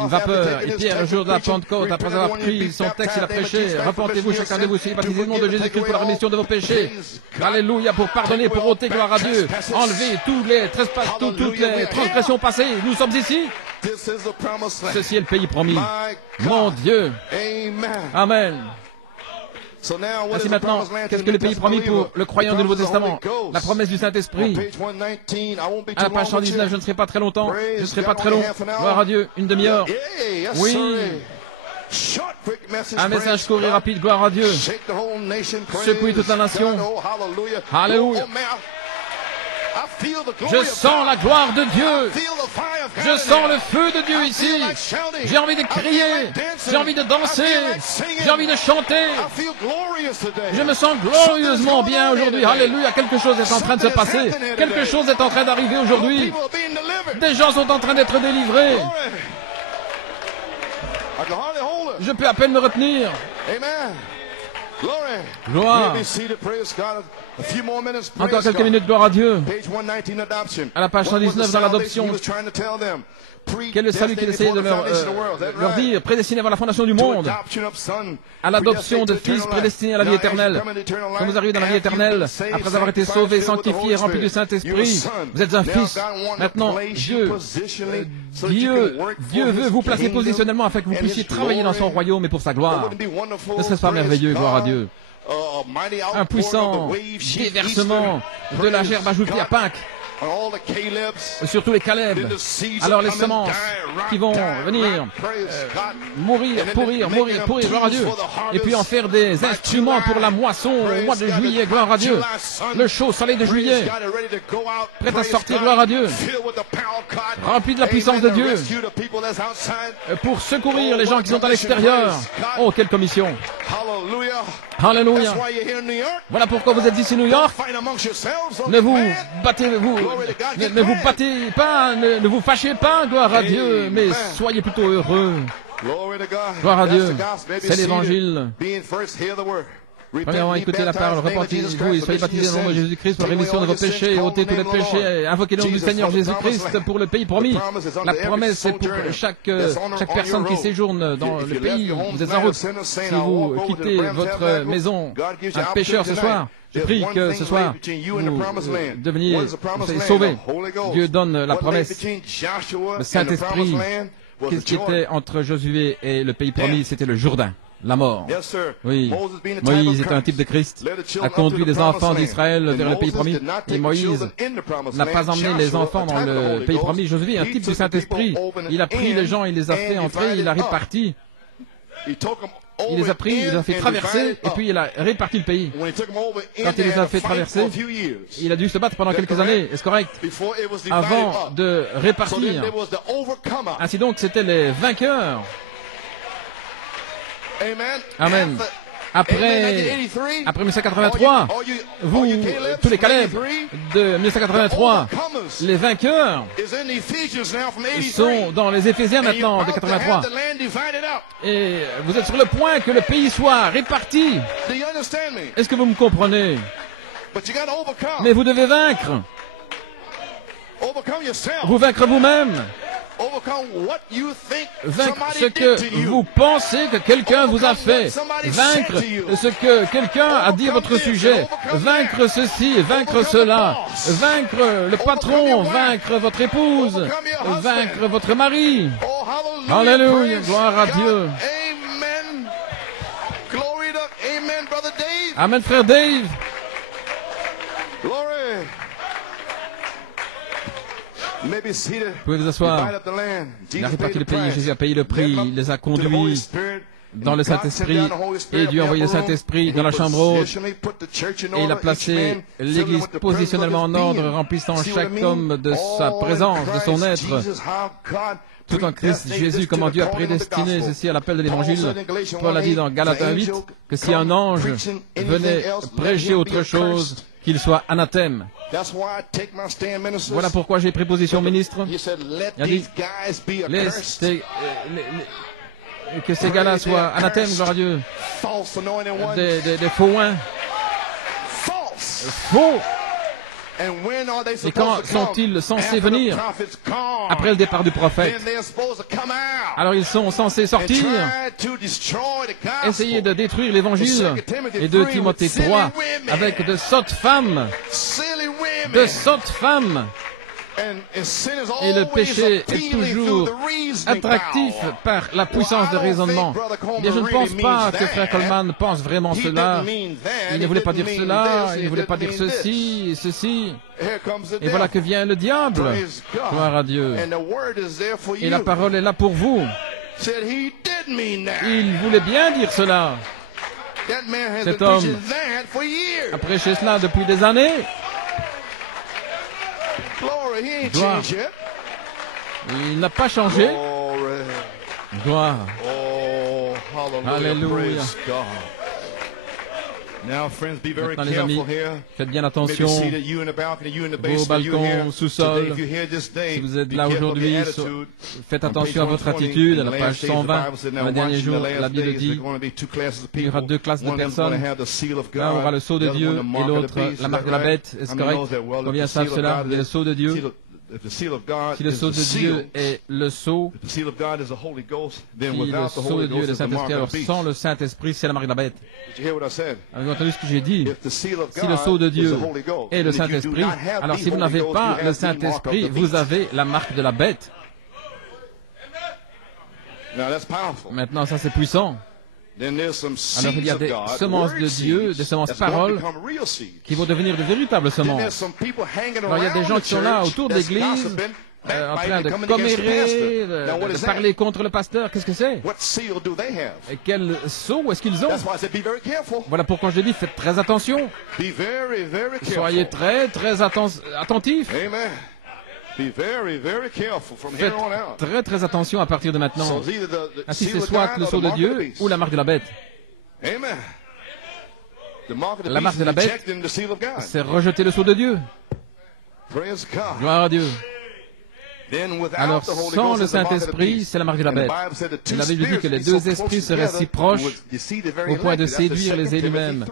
une vapeur. Et Pierre, le jour de la Pentecôte, après avoir pris son texte, il a prêché. Repentez-vous, chacun de vous, soyez baptisés au nom de Jésus-Christ pour la rémission de vos péchés. Alléluia, pour pardonner, pour ôter, gloire à Dieu. Enlever toutes les transgressions passées. Nous sommes ici. Ceci est le pays promis. Mon Dieu. Amen. Ainsi maintenant, qu'est-ce que le pays promis pour le croyant du Nouveau Testament? La promesse du Saint-Esprit. À la page 119, je ne serai pas très longtemps. Je ne serai pas très long. Gloire à Dieu. Une demi-heure. Oui. Un message court et rapide, gloire à Dieu. Secouez toute la nation. Alléluia. Je sens la gloire de Dieu. Je sens le feu de Dieu ici. J'ai envie de crier. J'ai envie de danser. J'ai envie de chanter. Je me sens glorieusement bien aujourd'hui. Alléluia. Quelque chose est en train de se passer. Quelque chose est en train d'arriver aujourd'hui. Des gens sont en train d'être délivrés. Je peux à peine me retenir. Gloire. Encore quelques minutes, gloire à Dieu. À la page 119 dans l'adoption. Quel est le salut qu'il essayait de leur dire? Prédestiné avant la fondation du monde. À l'adoption de fils prédestinés à la vie éternelle. Quand vous arrivez dans la vie éternelle, après avoir été sauvé, sanctifié, rempli du Saint-Esprit, vous êtes un fils. Maintenant, Dieu veut vous placer positionnellement afin que vous puissiez travailler dans son royaume et pour sa gloire. Ne serait-ce pas merveilleux, gloire à Dieu? Un puissant déversement de la gerbe ajoutée à Pâques. surtout les Caleb, alors les semences qui vont venir mourir, pourrir, gloire à Dieu, et puis en faire des instruments pour la moisson au mois de juillet, gloire à Dieu, le chaud soleil de juillet, prêt à sortir, gloire à Dieu, rempli de la puissance de Dieu, pour secourir les gens qui sont à l'extérieur. Oh, quelle commission! Alléluia. Voilà pourquoi vous êtes ici, New York. Ne vous battez pas, ne vous fâchez pas, gloire à Dieu, mais soyez plutôt heureux. Gloire à Dieu. C'est l'évangile. Premièrement, écoutez la parole, repentez-vous et soyez baptisés au nom de Jésus-Christ pour la rémission de vos péchés, et ôtez tous les péchés, invoquez le nom du Seigneur Jésus-Christ pour le pays promis. La promesse est pour chaque personne qui séjourne dans le pays où vous êtes en route. Si vous quittez votre maison, un pécheur ce soir, je prie que ce soir, vous soyez sauvés. Dieu donne la promesse. Le Saint-Esprit, qu'est-ce qui était entre Josué et le pays promis? C'était le Jourdain. La mort. Oui. Moïse est un type de Christ, a conduit les enfants d'Israël vers le pays promis. Et Moïse n'a pas emmené les enfants dans le pays promis. Josué est un type du Saint-Esprit. Il a pris les gens, il les a fait entrer, il a réparti. Il les a pris, il les a fait traverser, et puis il a réparti le pays. Quand il les a fait traverser, il a dû se battre pendant quelques années, est-ce correct? Avant de répartir. Ainsi donc, c'était les vainqueurs. Amen. Après 1983, vous, tous les Caleb de 1983, les vainqueurs sont dans les Éphésiens maintenant de 83. Et vous êtes sur le point que le pays soit réparti. Est-ce que vous me comprenez? Mais vous devez vaincre. Vous vaincre vous-même. Vaincre ce que vous pensez que quelqu'un vous a fait. Vaincre ce que quelqu'un a dit à votre sujet. Vaincre ceci, vaincre cela. Vaincre le patron, vaincre votre épouse. Vaincre votre mari. Alléluia, gloire à Dieu. Amen, frère Dave. Vous pouvez vous asseoir. Il a réparti le pays, Jésus a payé le prix, il les a conduits dans le Saint-Esprit, et Dieu a envoyé le Saint-Esprit dans la chambre haute, et il a placé l'Église positionnellement en ordre, remplissant chaque homme de sa présence, de son être. Tout en Christ Jésus, comment Dieu a prédestiné ceci à l'appel de l'Évangile. Paul a dit dans Galates 1:8 que si un ange venait prêcher autre chose, qu'il soit anathème. Voilà pourquoi j'ai pris position ministre. Il a dit, que ces gars-là soient anathèmes, gloire à Dieu. Des faux oins. Faux. Et quand sont-ils censés venir? Après le départ du prophète. Alors ils sont censés sortir, essayer de détruire l'évangile. Et 2 Timothée 3, avec de sottes femmes. De sottes femmes. Et le péché est toujours attractif par la puissance de raisonnement. Mais je ne pense pas que frère Coleman pense vraiment cela. Il ne voulait pas dire cela, il ne voulait pas dire ceci, ceci. Et voilà que vient le diable. Gloire à Dieu. Et la parole est là pour vous. Il voulait bien dire cela. Cet homme a prêché cela depuis des années. Gloire. Il n'a pas changé. Gloire. Alléluia. Maintenant, les amis, faites bien attention. Vos balcons, sous-sol. Si vous êtes là aujourd'hui, faites attention à votre attitude. À la page 120, dans les derniers jours, la Bible dit qu'il y aura 2 classes de personnes. L'un aura le sceau de Dieu et l'autre la marque de la bête. Est-ce correct? Combien savent cela? Le sceau de Dieu. Si le sceau de Dieu est le sceau, si le sceau de Dieu est le Saint-Esprit, alors sans le Saint-Esprit, c'est la marque de la bête. Avez-vous entendu ce que j'ai dit? Si le sceau de Dieu est le Saint-Esprit, alors si vous n'avez pas le Saint-Esprit, vous avez la marque de la bête. Maintenant, ça c'est puissant. Alors il y a des semences de Dieu, des semences paroles, qui vont devenir de véritables semences. Alors il y a des gens qui sont là autour de l'église, en train de commérer, de parler contre le pasteur. Qu'est-ce que c'est? Et quel sceau est-ce qu'ils ont? Voilà pourquoi je dis, faites très attention. Soyez très, très attentifs. Faites très, très attention à partir de maintenant. Ainsi, c'est soit le sceau de Dieu ou la marque de la bête. La marque de la bête, c'est rejeter le sceau de Dieu. Gloire à Dieu. Alors, sans le Saint-Esprit, c'est la marque de la bête. Et la Bible dit que les deux esprits seraient si proches au point de séduire les élus mêmes.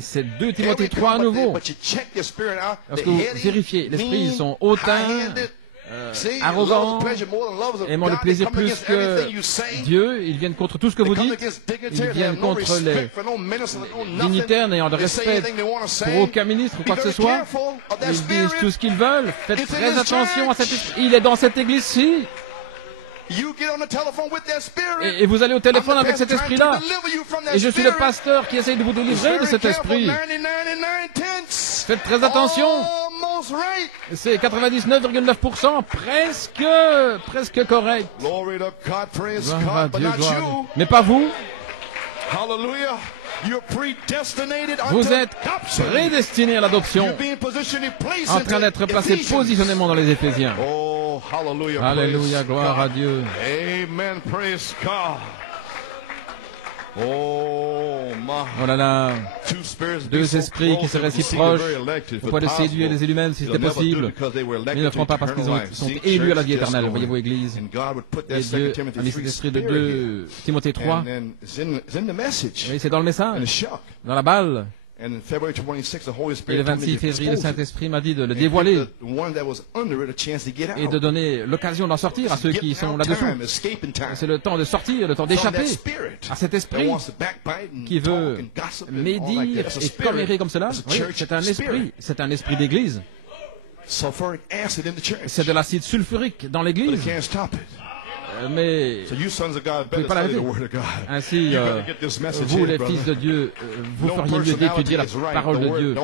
C'est 2 Timothée 3 à nouveau. Lorsque vous vérifiez, l'esprit, ils sont hautains, arrogants, aimant le plaisir plus que Dieu. Ils viennent contre tout ce que vous dites. Ils viennent contre les dignitaires n'ayant de respect pour aucun ministre ou quoi que ce soit. Ils disent tout ce qu'ils veulent. Faites très attention à cet esprit. Il est dans cette église-ci. Et vous allez au téléphone avec cet esprit-là. Et je suis le pasteur qui essaye de vous délivrer de cet esprit. Faites très attention. C'est 99,9%, presque correct. Gloire à Dieu, gloire à Dieu. Mais pas vous. Vous êtes prédestinés à l'adoption, en train d'être placés positionnément dans les Éphésiens. Alléluia, gloire à Dieu. Amen, praise God. Oh là là, 2 esprits qui seraient si proches au point de séduire les élus mêmes si c'était possible. Mais ils ne le feront pas parce qu'ils sont élus à la vie éternelle. Voyez-vous, Église. Et Dieu a mis cet esprit de 2 Timothée 3. Oui, c'est dans le message, dans la balle. Et le 26 février, le Saint-Esprit m'a dit de le dévoiler et de donner l'occasion d'en sortir à ceux qui sont là-dessous. C'est le temps de sortir, le temps d'échapper à cet esprit qui veut médire et commérer comme cela. Oui, c'est un esprit d'église. C'est de l'acide sulfurique dans l'église. Mais vous ne pouvez pas l'arrêter. Ainsi, vous, les fils de Dieu, vous feriez mieux d'étudier la parole de Dieu.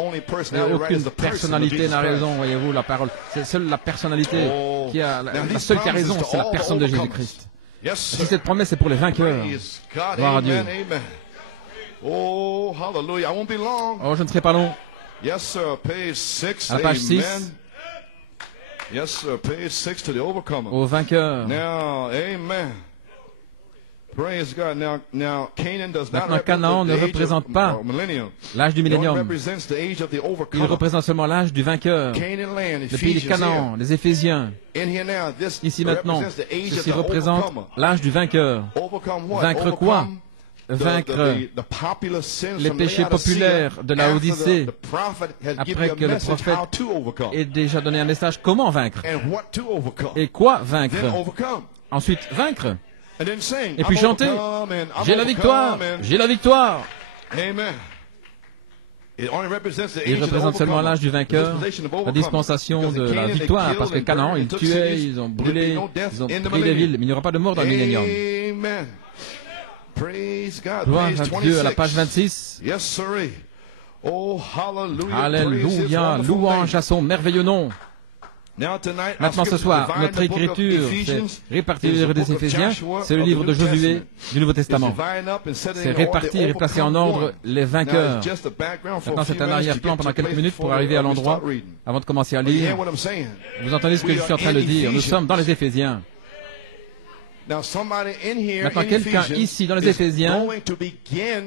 Aucune personnalité n'a raison, voyez-vous, la parole. C'est seule la personnalité qui a, la seule qui a raison, c'est la personne de Jésus-Christ. Si cette promesse est pour les vainqueurs, gloire à Dieu. Oh, je ne serai pas long. À la page 6. Yes, sir. Page 6 to the overcomer. Au vainqueur. Now, amen. Praise God. Now, Canaan does not Maintenant, Canaan ne représente pas l'âge du millénium. Il représente seulement l'âge du vainqueur. Le pays de Canaan, les Éphésiens. Ici maintenant, ceci représente l'âge du vainqueur. Vaincre quoi? Vaincre les péchés populaires de la Odyssée, après que le prophète ait déjà donné un message comment vaincre et quoi vaincre. Ensuite, vaincre. Et puis chanter. J'ai la victoire, j'ai la victoire. Il représente seulement l'âge du vainqueur, la dispensation de la victoire, parce que Canaan, ils tuaient, ils ont brûlé, ils ont pris les villes, mais il n'y aura pas de mort dans le millénium. Gloire à Dieu, à la page 26. Alléluia, louange à son merveilleux nom. Maintenant ce soir, notre écriture, c'est répartir le livre des Éphésiens, c'est le livre de Josué du Nouveau Testament. C'est répartir et placer en ordre les vainqueurs. Maintenant c'est un arrière-plan pendant quelques minutes pour arriver à l'endroit avant de commencer à lire. Vous entendez ce que je suis en train de dire? Nous sommes dans les Éphésiens. Maintenant, quelqu'un ici dans les Éphésiens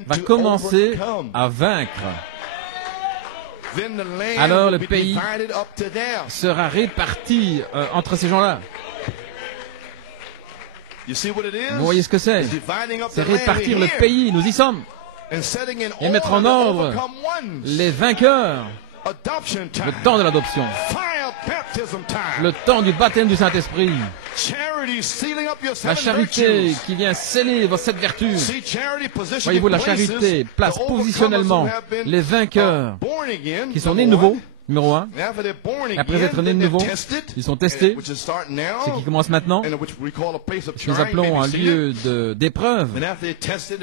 va commencer à vaincre. Alors le pays sera réparti entre ces gens-là. Vous voyez ce que c'est? C'est répartir le pays, nous y sommes. Et mettre en ordre les vainqueurs. Le temps de l'adoption. Le temps du baptême du Saint-Esprit. La charité qui vient sceller cette vertu. Voyez-vous, la charité place positionnellement les vainqueurs qui sont nés nouveaux Numéro 1. Après être nés de nouveau, ils sont testés, ce qui commence maintenant, ce que nous appelons un lieu d'épreuve.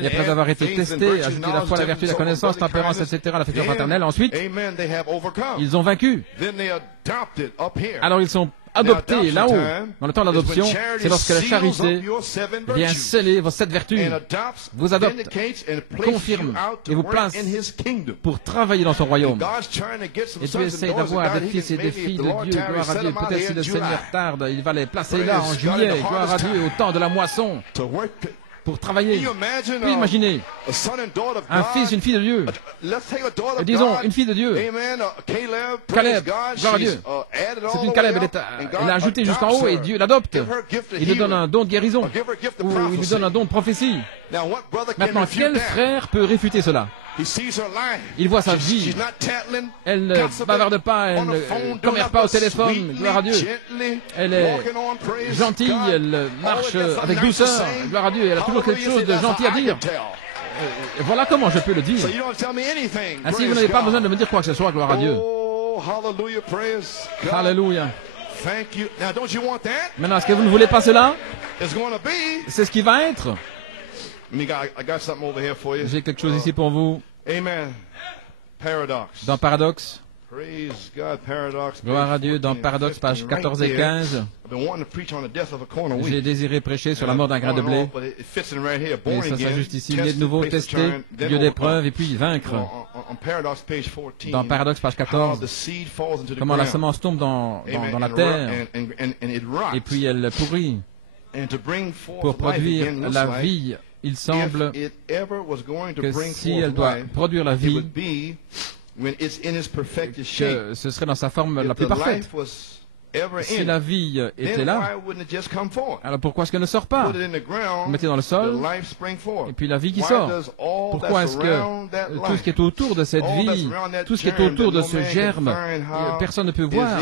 Et après avoir été testés, ajouter la foi, la vertu, la connaissance, tempérance, etc., l'affection fraternelle, ensuite, ils ont vaincu. Alors ils sont adoptés là-haut. Dans le temps de l'adoption, c'est lorsque la charité vient sceller vos 7 vertus, vous adopte, confirme et vous place pour travailler dans son royaume. Et Dieu essaye d'avoir des fils et des filles de Dieu, gloire à Dieu. Peut-être si le Seigneur tarde, il va les placer là en juillet, gloire à Dieu, au temps de la moisson, pour travailler. Puis imaginez un fils, une fille de Dieu. Et disons, une fille de Dieu. Caleb, gloire à Dieu. C'est une Caleb, elle l'a ajouté jusqu'en haut et Dieu l'adopte. Il lui donne un don de guérison. Ou il lui donne un don de prophétie. Maintenant, quel frère peut réfuter cela? Il voit sa vie. Elle ne bavarde pas, elle ne commère pas au téléphone, gloire à Dieu. Elle est gentille, elle marche avec douceur, gloire à Dieu. Elle a toujours quelque chose de gentil à dire. Voilà comment je peux le dire. Ainsi, vous n'avez pas besoin de me dire quoi que ce soit, gloire à Dieu. Alléluia. Maintenant, est-ce que vous ne voulez pas cela? C'est ce qui va être. J'ai quelque chose ici pour vous. Dans Paradoxe. Gloire à Dieu, dans Paradoxe, page 14 et 15. J'ai désiré prêcher sur la mort d'un grain de blé. Et ça s'ajuste ici. Il est de nouveau testé, lieu d'épreuve, et puis vaincre. Dans Paradoxe, page 14, comment la semence tombe dans la terre, et puis elle pourrit. Pour produire la vie, il semble que si elle doit produire la vie, que ce serait dans sa forme la plus parfaite. Si la vie était là, alors pourquoi est-ce qu'elle ne sort pas? Vous mettez dans le sol, et puis la vie qui sort. Pourquoi est-ce que tout ce qui est autour de cette vie, tout ce qui est autour de ce germe, personne ne peut voir?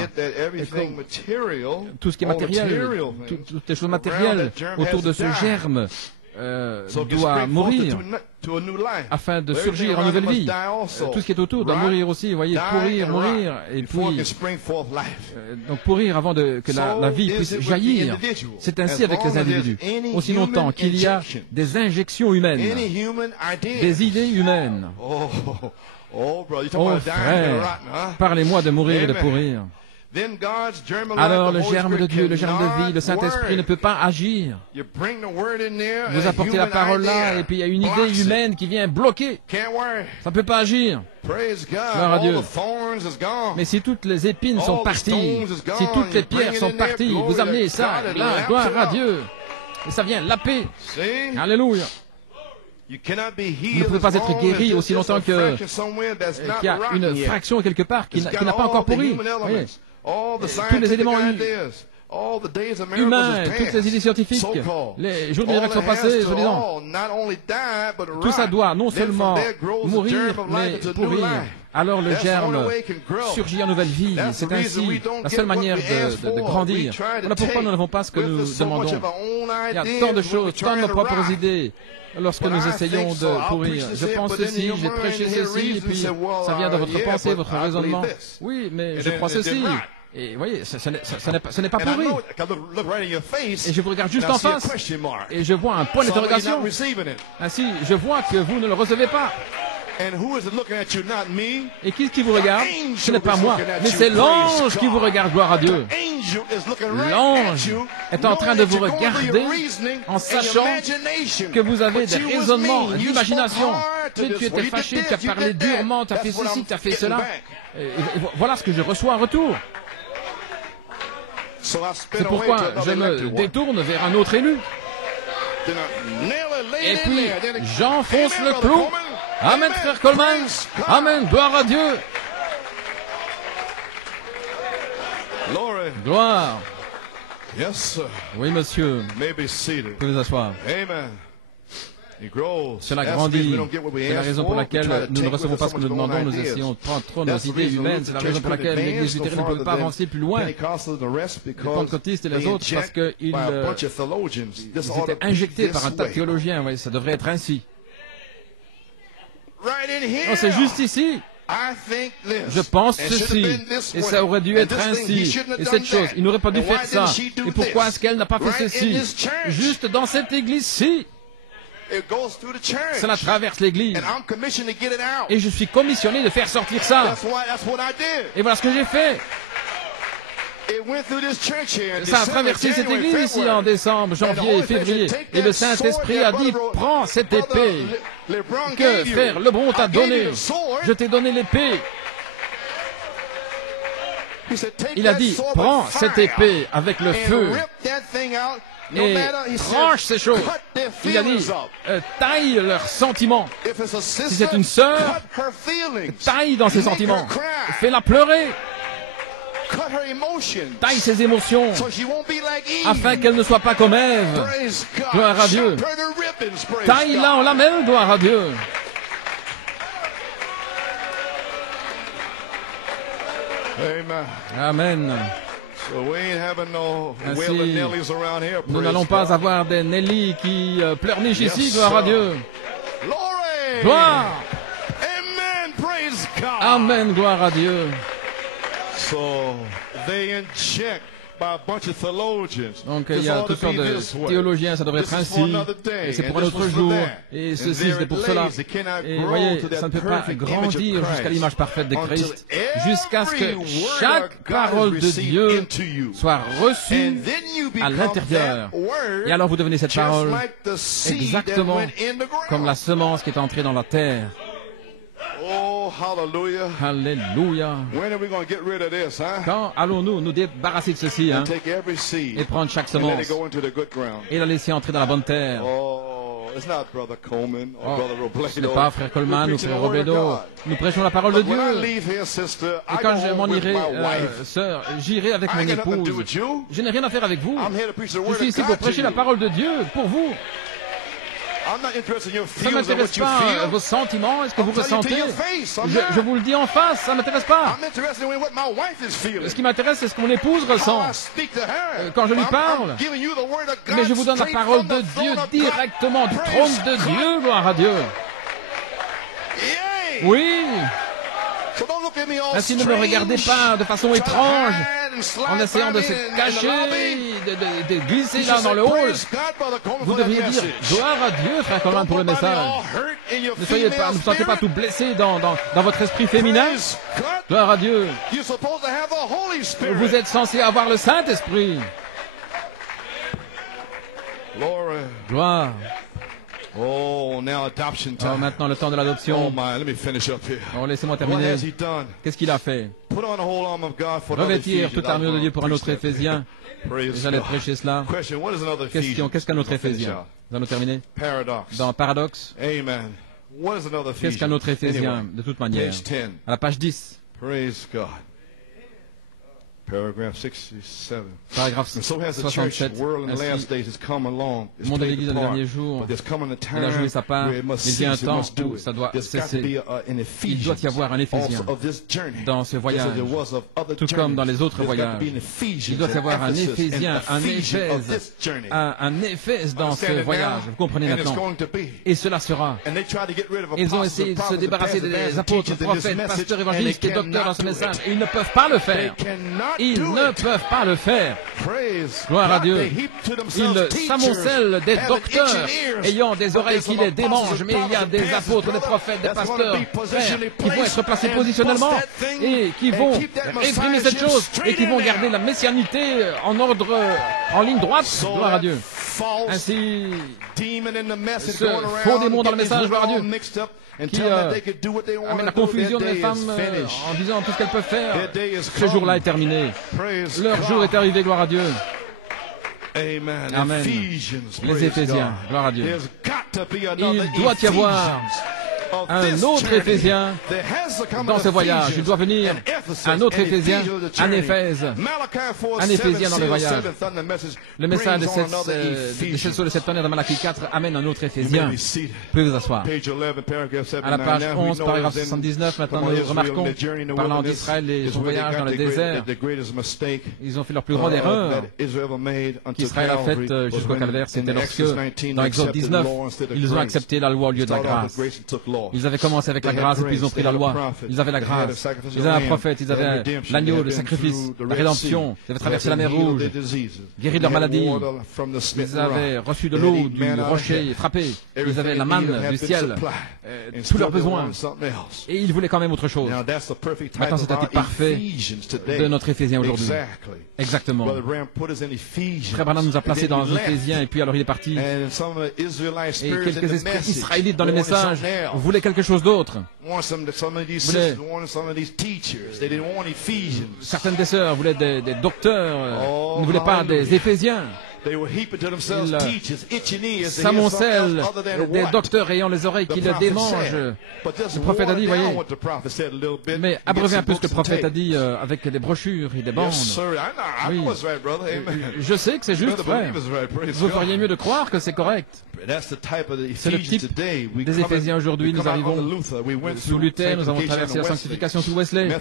Tout ce qui est matériel, toutes les choses matérielles autour de ce germe doit mourir afin de surgir en nouvelle vie. Tout ce qui est autour doit mourir aussi, vous voyez, pourrir, mourir, et puis donc pourrir avant que la vie puisse jaillir. C'est ainsi avec les individus. Aussi longtemps qu'il y a des injections humaines, des idées humaines. Oh frère, parlez-moi de mourir et de pourrir. Alors le germe de Dieu, le germe de vie, le Saint-Esprit ne peut pas agir. Vous apportez la parole là, et puis il y a une idée humaine qui vient bloquer. Ça ne peut pas agir. Gloire à Dieu. Mais si toutes les épines sont parties, si toutes les pierres sont parties, vous amenez ça, là, gloire à Dieu. Et ça vient laper. Alléluia. Vous ne pouvez pas être guéri aussi longtemps qu'il y a une fraction quelque part qui n'a pas encore pourri. Oui. Tous les éléments humains, toutes les idées scientifiques, les jours de miracle sont passés, soi-disant. Tout ça doit non seulement mourir, mais pourrir. Alors le germe surgit en nouvelle vie. C'est ainsi la seule manière de grandir. Voilà pourquoi nous n'avons pas ce que nous demandons. Il y a tant de choses, tant de nos propres idées. Lorsque nous essayons de pourrir, je pense ceci, j'ai prêché ceci, et puis ça vient de votre pensée, votre raisonnement. Oui, mais je crois ceci. Et vous voyez, ce n'est pas pourri. Et je vous regarde juste en face, et je vois un point d'interrogation. Ainsi, je vois que vous ne le recevez pas. Et qui vous regarde? Ce n'est pas moi, mais c'est l'ange qui vous regarde, gloire à Dieu. L'ange est en train de vous regarder en sachant que vous avez des raisonnements, d'imagination. Mais tu étais fâché, tu as parlé durement, tu as fait ceci, tu as fait cela. Et voilà ce que je reçois en retour. C'est pourquoi je me détourne vers un autre élu. Et puis, j'enfonce le clou. Amen, frère Coleman. Amen, gloire à Dieu. Gloire. Oui, monsieur. Vous pouvez vous asseoir. Cela grandit. C'est la raison pour laquelle nous ne recevons pas ce que nous demandons. Nous essayons de prendre trop nos idées humaines. C'est la raison pour laquelle l'Église luthérienne ne peut pas avancer plus loin. Les pentecôtistes et les autres, parce qu'ils étaient injectés par un tas de théologiens. Oui, ça devrait être ainsi. Oh, c'est juste ici. Je pense ceci, et ça aurait dû être ainsi, et cette chose, il n'aurait pas dû faire ça. Et pourquoi est-ce qu'elle n'a pas fait ceci? Juste dans cette église-ci. Cela traverse l'église. Et je suis commissionné de faire sortir ça. Et voilà ce que j'ai fait. Ça a traversé cette église ici en décembre, janvier et février. Et le Saint-Esprit a dit, prends cette épée que frère Lebron t'a donnée. Je t'ai donné l'épée. Il a dit, prends cette épée avec le feu et tranche ces choses. Il a dit, taille leurs sentiments. Si c'est une sœur, taille dans ses sentiments. Fais-la pleurer. Taille ses émotions afin qu'elle ne soit pas comme Ève. Gloire à Dieu. Taille-la en lamelles, gloire à Dieu. Amen. Ainsi, nous n'allons pas avoir des Nelly qui pleurnichent ici, gloire à Dieu. Gloire. Amen, gloire à Dieu. Donc il y a toutes sortes de théologiens, ça devrait être ainsi, et c'est pour un autre jour, et ceci c'est pour cela. Et vous voyez, ça ne peut pas grandir jusqu'à l'image parfaite de Christ, jusqu'à ce que chaque parole de Dieu soit reçue à l'intérieur. Et alors vous devenez cette parole exactement comme la semence qui est entrée dans la terre. Oh, hallelujah. Alléluia. Quand allons-nous nous débarrasser de ceci, hein, et prendre chaque semence et la laisser entrer dans la bonne terre? Ce n'est pas frère Coleman ou frère Robledo. Nous prêchons la parole de Dieu. Et quand je m'en irai, sœur, j'irai avec mon épouse. Je n'ai rien à faire avec vous. Je suis ici pour prêcher la parole de Dieu pour vous. Ça ne m'intéresse pas vos sentiments, est-ce que vous ressentez? Je vous le dis en face, ça ne m'intéresse pas. Ce qui m'intéresse, c'est ce que mon épouse ressent quand je lui parle. Mais je vous donne la parole de Dieu directement du trône de Dieu, gloire à Dieu. Oui. Ainsi, ne me regardez pas de façon étrange, en essayant de se cacher, de glisser là dans le hall. Vous devriez dire, gloire à Dieu, frère Coleman, pour le message. Ne vous sentez pas tout blessé dans votre esprit féminin. Gloire à Dieu. Vous êtes censé avoir le Saint-Esprit. Gloire. Oh, now adoption time. Oh, maintenant le temps de l'adoption. Oh my, let me finish up here. Oh, laissez-moi terminer. Qu'est-ce qu'il a fait? Revêtir toute l'armure de Dieu pour un autre Éphésien. J'allais prêcher cela. Question, qu'est-ce qu'un autre Éphésien? Nous allons terminer. Dans Paradoxe. Qu'est-ce qu'un autre Éphésien, de toute manière? À la page 10. Paragraphe 67. Le monde de l'Église dans les derniers jours, il a joué sa part, mais il y a un temps où ça doit cesser. Il doit y avoir un Éphésien dans ce voyage, tout comme dans les autres voyages. Il doit y avoir un Éphésien, un Éphèse dans ce voyage. Vous comprenez maintenant? Et cela sera. Ils ont essayé de se débarrasser des apôtres, prophètes, pasteurs, évangélistes et docteurs dans ce message, et ils ne peuvent pas le faire. Ils ne peuvent pas le faire. Gloire à Dieu. Ils s'amoncellent des docteurs ayant des oreilles qui les démangent, mais il y a des apôtres, des prophètes, des pasteurs, frères, qui vont être placés positionnellement et qui vont exprimer cette chose et qui vont garder la messianité en ordre, en ligne droite. Gloire à Dieu. Ainsi, ce faux démon dans le message, gloire à Dieu, qui amène la confusion des femmes en disant tout ce qu'elles peuvent faire. Ce jour-là est terminé. Leur jour est arrivé, gloire à Dieu. Amen. Les Éphésiens, gloire à Dieu. Il doit y avoir un autre Éphésien dans ce voyage. Il doit venir un autre Éphésien, un Éphèse, un Éphésien dans le voyage. Le message de cette tonnerre de Malachie 4 amène un autre Éphésien. Vous pouvez vous asseoir. À la page 11, paragraphe 79, maintenant nous remarquons, parlant d'Israël et son voyage dans le désert, ils ont fait leur plus grande erreur qu'Israël a faite jusqu'au calvaire. C'était lorsque, dans Exode 19, ils ont accepté la loi au lieu de la grâce. Ils avaient commencé avec la grâce et puis ils ont pris la loi. Ils avaient la grâce. Ils avaient un prophète. Ils avaient l'agneau, le sacrifice, la rédemption. Ils avaient traversé la mer Rouge, guéri de leur maladie. Ils avaient reçu de l'eau du rocher frappé. Ils avaient la manne du ciel. Tous leurs besoins. Et ils voulaient quand même autre chose. Maintenant, c'est un type parfait de notre Éphésien aujourd'hui. Exactement. Frère Branham nous a placés dans Éphésiens et puis alors il est parti. Et quelques esprits israélites dans le message voulaient quelque chose d'autre. Certaines des sœurs voulaient des docteurs, ne voulaient pas des Éphésiens. Ils s'amoncellent des docteurs ayant les oreilles qui le démangent. Le prophète a dit, voyez, mais abreuvez un peu ce que le prophète a dit avec des brochures et des bandes. Oui. Je sais que c'est juste, frère. Vous feriez mieux de croire que c'est correct. C'est le type des Éphésiens aujourd'hui. Nous arrivons sous Luther, nous avons traversé la sanctification sous Wesley,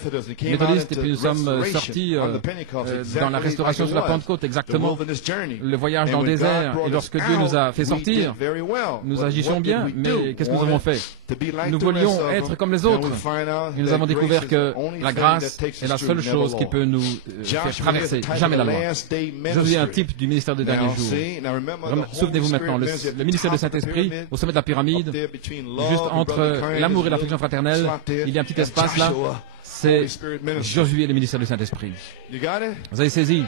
méthodiste, et puis nous sommes sortis dans la restauration sur la Pentecôte, exactement. Le voyage dans le désert, et lorsque Dieu nous a fait sortir, nous agissions bien, mais qu'est-ce que nous avons fait? Nous voulions être comme les autres. Et nous avons découvert que la grâce est la seule chose qui peut nous faire traverser, jamais la loi. Je suis un type du ministère des derniers jours. Souvenez-vous maintenant, le ministère du Saint-Esprit, au sommet de la pyramide, juste entre l'amour et l'affection fraternelle, il y a un petit espace là, c'est Josué, le ministère du Saint-Esprit. Vous avez saisi?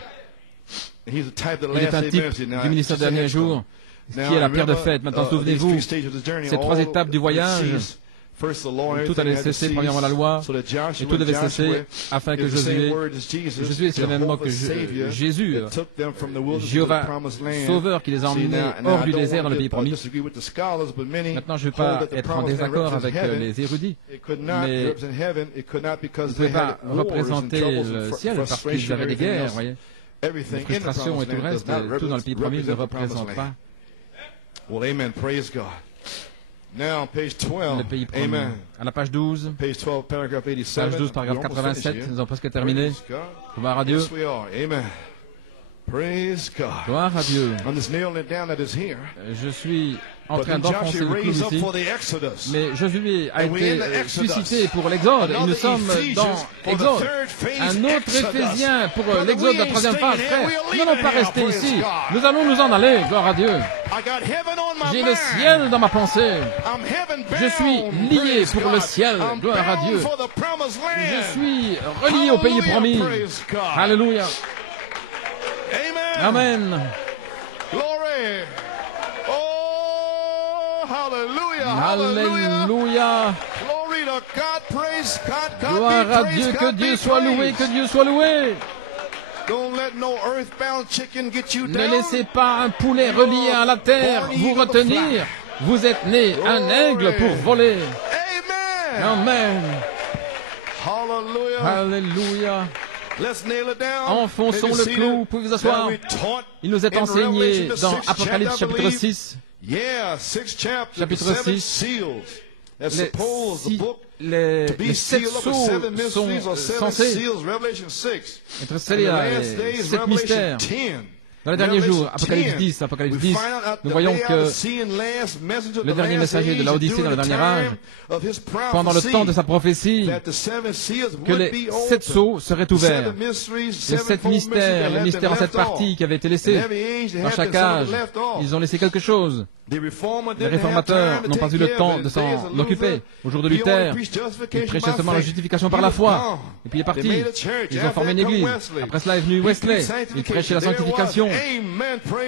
Il est un type du ministère des derniers jours qui est la pierre de fête. Maintenant, souvenez-vous, ces 3 étapes du voyage, tout allait cesser, premièrement la loi, et tout devait cesser afin que Josué, c'est le même mot que Jésus, Jéhovah, Sauveur, qui les a emmenés hors du désert dans le pays promis. Maintenant, je ne veux pas être en désaccord avec les érudits, mais vous ne pouvez pas représenter le ciel parce qu'ils avaient des guerres, voyez. La frustration et tout le reste, tout dans le pays promis ne représente pas le pays promis. À la page 12, page 12, paragraphe 87, nous avons presque terminé. Gloire à Dieu. Gloire à Dieu. Je suis en train d'enfoncer le clou ici, mais Josué a été suscité pour l'Exode, et nous sommes dans Exode. Un autre Éphésien pour l'Exode de la 3e phase, frère. Nous n'allons pas rester ici. Nous allons nous en aller, gloire à Dieu. J'ai le ciel dans ma pensée. Je suis lié pour le ciel, gloire à Dieu. Je suis relié au pays promis. Alléluia. Amen. Alléluia. Gloire à Dieu, que Dieu soit loué, que Dieu soit loué. Ne laissez pas un poulet relié à la terre vous retenir. Vous êtes né un aigle pour voler. Amen. Alléluia. Enfonçons le clou, vous pouvez vous asseoir. Il nous est enseigné dans Apocalypse chapitre 6. Chapitre 6. Les 7 sceaux sont censés être scellés à 7 mystères. Dans les derniers jours, Apocalypse 10, nous voyons que le dernier messager de l'Odyssée dans le dernier âge, pendant le temps de sa prophétie, que les 7 sceaux seraient ouverts. Les 7 mystères, les mystères en 7 parties qui avaient été laissés dans chaque âge, ils ont laissé quelque chose. Les réformateurs n'ont pas eu le temps de s'en occuper. Au jour de Luther, ils prêchaient seulement la justification par la foi. Et puis il est parti. Ils ont formé une église. Après cela est venu Wesley. Il prêchait la sanctification.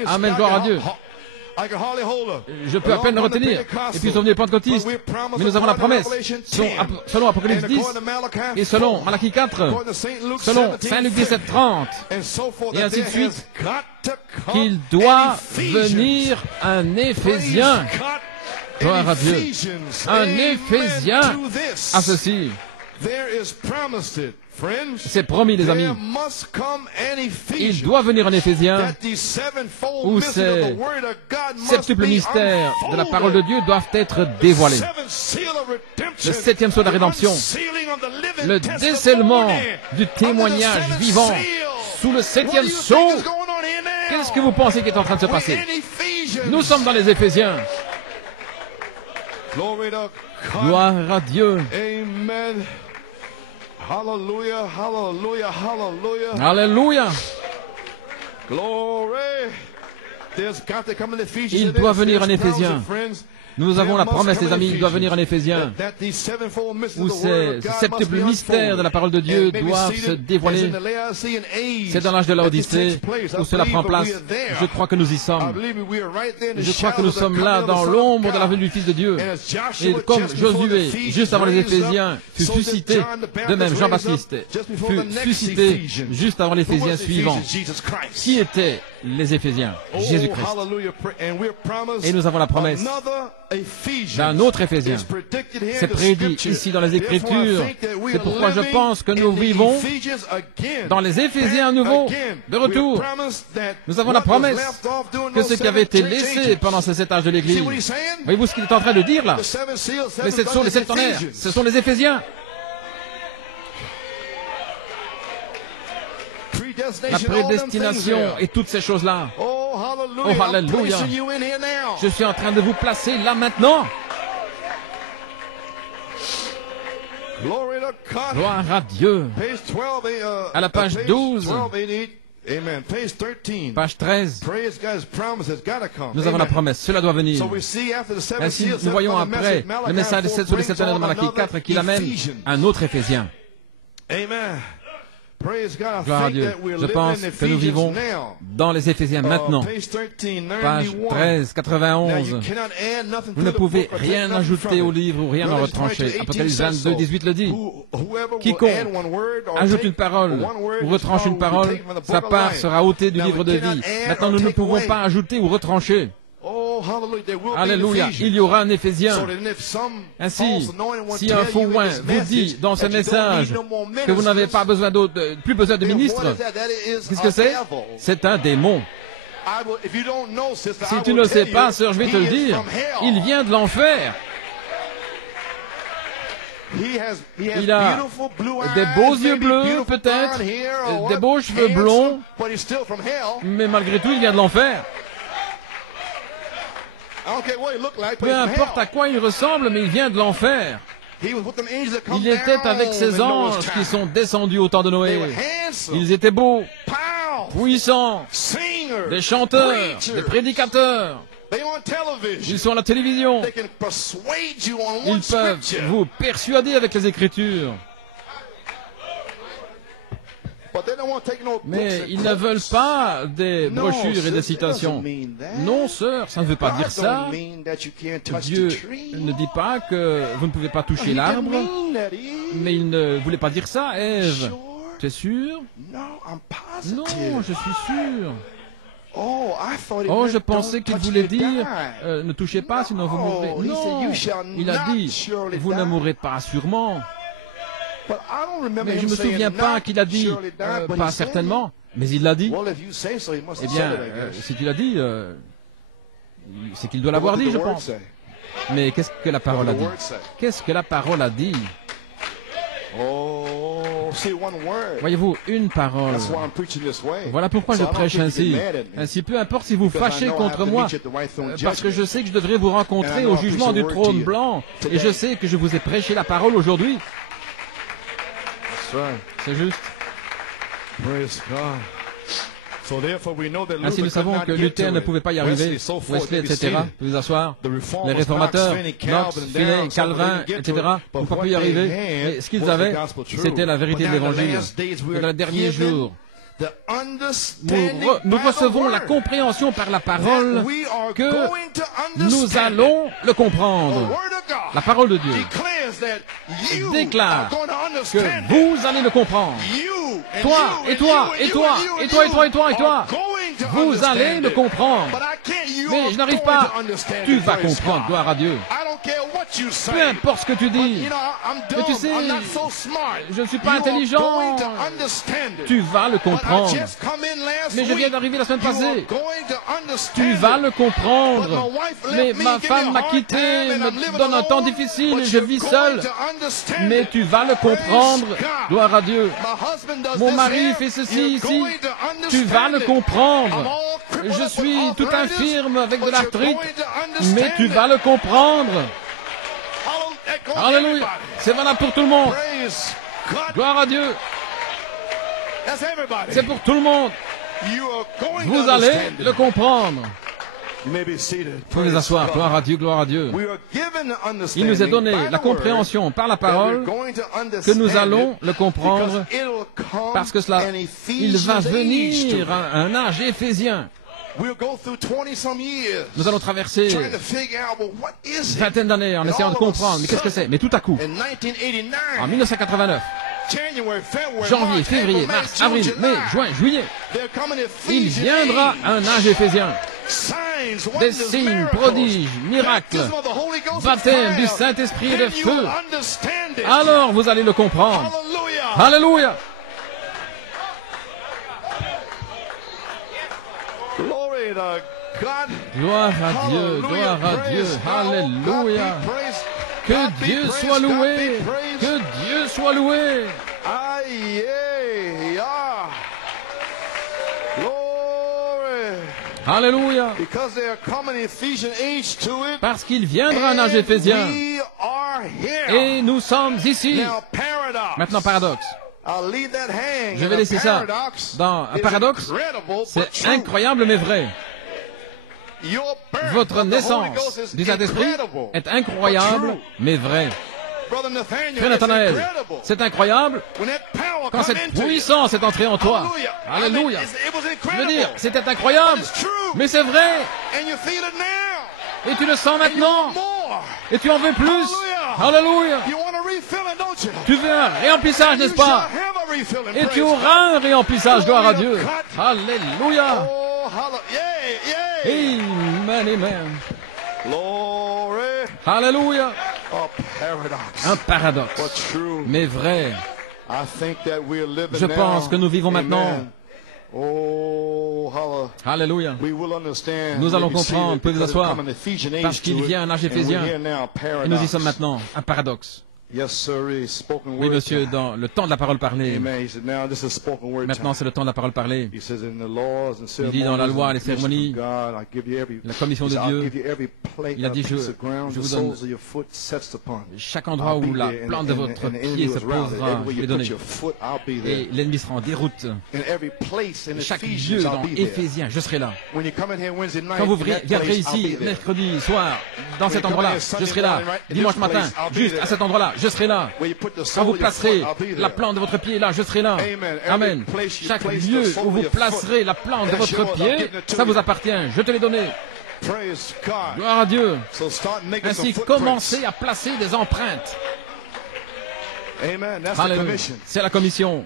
Amen, gloire à Dieu. Je peux à peine le retenir. Et puis ils sont venus les pentecôtistes. Mais nous avons la promesse. Selon Apocalypse 10 et selon Malachie 4, selon Saint Luc 17, 30, et ainsi de suite, qu'il doit venir un Éphésien. Gloire à Dieu. Un Éphésien à ceci. C'est promis, les amis. Il doit venir un Éphésien où ces septuples mystères de la parole de Dieu doivent être dévoilés. Le 7e sceau de la rédemption, le décèlement du témoignage vivant sous le 7e sceau. Qu'est-ce que vous pensez qui est en train de se passer? Nous sommes dans les Éphésiens. Gloire à Dieu. Amen. Hallelujah, hallelujah, hallelujah. Alléluia. Glory. Il doit venir en Éphésiens. Nous avons la promesse, les amis, il doit venir en Éphésiens, où ces septuple mystères de la parole de Dieu doivent se dévoiler. C'est dans l'âge de l'Odyssée où cela prend place. Je crois que nous y sommes. Je crois que nous sommes là dans l'ombre de la venue du Fils de Dieu. Et comme Josué, juste avant les Éphésiens, fut suscité, de même Jean-Baptiste fut suscité juste avant l'Éphésiens suivant. Qui étaient les Éphésiens? Jésus-Christ. Et nous avons la promesse d'un autre Éphésien. C'est prédit ici dans les Écritures. C'est pourquoi je pense que nous vivons dans les Éphésiens à nouveau, de retour. Nous avons la promesse que ce qui avait été laissé pendant ces 7 âges de l'Église. Voyez-vous ce qu'il est en train de dire là? Les 7 sceaux, les 7 tonnerres, ce sont les Éphésiens. La prédestination et toutes ces choses-là. Oh, alléluia. Je suis en train de vous placer là maintenant. Gloire à Dieu. À la page 12. Page 13. Nous avons la promesse. Cela doit venir. Ainsi, nous voyons après le message des 7 sur les 7 tonnerres de Malachie 4 qu'il amène un autre Éphésien. Amen. Gloire à Dieu. Je pense que nous vivons dans les Éphésiens maintenant. Page 13, 91. Vous ne pouvez rien ajouter au livre ou rien en retrancher. Apocalypse 22, 18 le dit. Quiconque ajoute une parole ou retranche une parole, sa part sera ôtée du livre de vie. Maintenant, nous ne pouvons pas ajouter ou retrancher. Alléluia, il y aura un Éphésien. Ainsi, si un faux oint vous dit dans ce message que vous n'avez pas besoin plus besoin de ministre, qu'est-ce que c'est? C'est un démon. Si tu ne le sais pas, sœur, je vais te le dire, il vient de l'enfer. Il a des beaux yeux bleus, peut-être, des beaux cheveux blonds, mais malgré tout, il vient de l'enfer. Peu importe à quoi il ressemble, mais il vient de l'enfer. Il était avec ces anges qui sont descendus au temps de Noé. Ils étaient beaux, puissants, des chanteurs, des prédicateurs. Ils sont à la télévision. Ils peuvent vous persuader avec les Écritures. Mais ils ne veulent pas des brochures et des citations. Non, sœur, ça ne veut pas dire ça. Dieu ne dit pas que vous ne pouvez pas toucher l'arbre. Mais il ne voulait pas dire ça, Ève. Tu es sûr? Non, je suis sûr. Oh, je pensais qu'il voulait dire ne touchez pas, sinon vous mourrez. Non, il a dit vous ne mourrez pas sûrement. Mais je ne me souviens pas qu'il a dit, pas certainement, mais il l'a dit. Eh bien, si tu l'as dit, c'est qu'il doit l'avoir dit, je pense. Mais qu'est-ce que la parole a dit? Qu'est-ce que la parole a dit? Voyez-vous, une parole. Voilà pourquoi je prêche ainsi. Ainsi, peu importe si vous fâchez contre moi, parce que je sais que je devrais vous rencontrer au jugement du trône blanc, et je sais que je vous ai prêché la parole aujourd'hui. C'est juste. Ainsi, nous savons que Luther ne pouvait pas y arriver, Wesley, etc. Vous pouvez vous asseoir. Les réformateurs, Knox, Finney, Calvin, etc. n'ont pas pu y arriver. Mais ce qu'ils avaient, c'était la vérité de l'Évangile. Et dans les derniers jours, nous recevons la compréhension par la parole que nous allons le comprendre. La parole de Dieu déclare que vous allez le comprendre. Toi, et toi, et toi, et toi, et toi, et toi, et toi. Vous allez le comprendre. Mais je n'arrive pas. Tu vas comprendre, gloire à Dieu. Peu importe ce que tu dis. Mais tu sais, je ne suis pas intelligent. Tu vas le comprendre. Mais je viens d'arriver la semaine passée. Tu vas le comprendre. Mais ma femme m'a quitté, me donne un temps difficile et je vis seul. Mais tu vas le comprendre. Gloire à Dieu. Mon mari fait ceci ici. Tu vas le comprendre. Je suis tout infirme avec de l'arthrite. Mais tu vas le comprendre. Alléluia. C'est valable pour tout le monde. Gloire à Dieu. C'est pour tout le monde. Vous allez le comprendre. Vous pouvez vous asseoir. Gloire à Dieu, gloire à Dieu. Il nous est donné la compréhension par la parole que nous allons le comprendre parce que cela, il va venir un âge éphésien. Nous allons traverser une vingtaine d'années en essayant de comprendre. Mais qu'est-ce que c'est? Mais tout à coup, en 1989, janvier, février, mars, avril, mai, juin, juillet, il viendra un âge éphésien. Des signes, prodiges, miracles, baptême du Saint-Esprit et de feu. Alors vous allez le comprendre. Alléluia. Gloire à Dieu, gloire à Dieu. Alléluia. Que Dieu soit loué. Que Dieu soit loué. Alléluia. Parce qu'il viendra un âge éphésien. Et nous sommes ici. Maintenant, paradoxe. Je vais laisser ça dans un paradoxe. C'est incroyable mais vrai. Votre naissance du Saint-Esprit est incroyable mais vrai. Frère Nathanaël, c'est incroyable quand cette puissance est entrée en toi. Alléluia. Je veux dire, c'était incroyable, mais c'est vrai. Et tu le sens maintenant. Et tu en veux plus. Alléluia. Tu veux un réemplissage, n'est-ce pas? Et tu auras un réemplissage, gloire à Dieu. Alléluia. Amen, amen. Alléluia. Un paradoxe, mais vrai. Je pense que nous vivons maintenant. Alléluia. Nous allons comprendre, pouvez vous asseoir, parce qu'il vient un âge éphésien. Et nous y sommes maintenant. Un paradoxe. Oui, monsieur, dans le temps de la parole parlée. Maintenant, c'est le temps de la parole parlée. Il dit dans la loi, les cérémonies, la commission de Dieu, il a dit, je vous donne chaque endroit où la plante de votre pied se posera, je vais donner. Et l'ennemi sera en déroute. Chaque lieu dans Éphésiens, je serai là. Quand vous viendrez ici, mercredi soir, dans cet endroit-là, je serai là. Dimanche matin, juste à cet endroit-là, je serai là. Quand vous placerez la plante de votre pied là, je serai là. Amen. Chaque lieu où vous placerez la plante de votre pied, ça vous appartient. Je te l'ai donné. Gloire à Dieu. Ainsi, commencez à placer des empreintes. Alléluia. C'est la commission.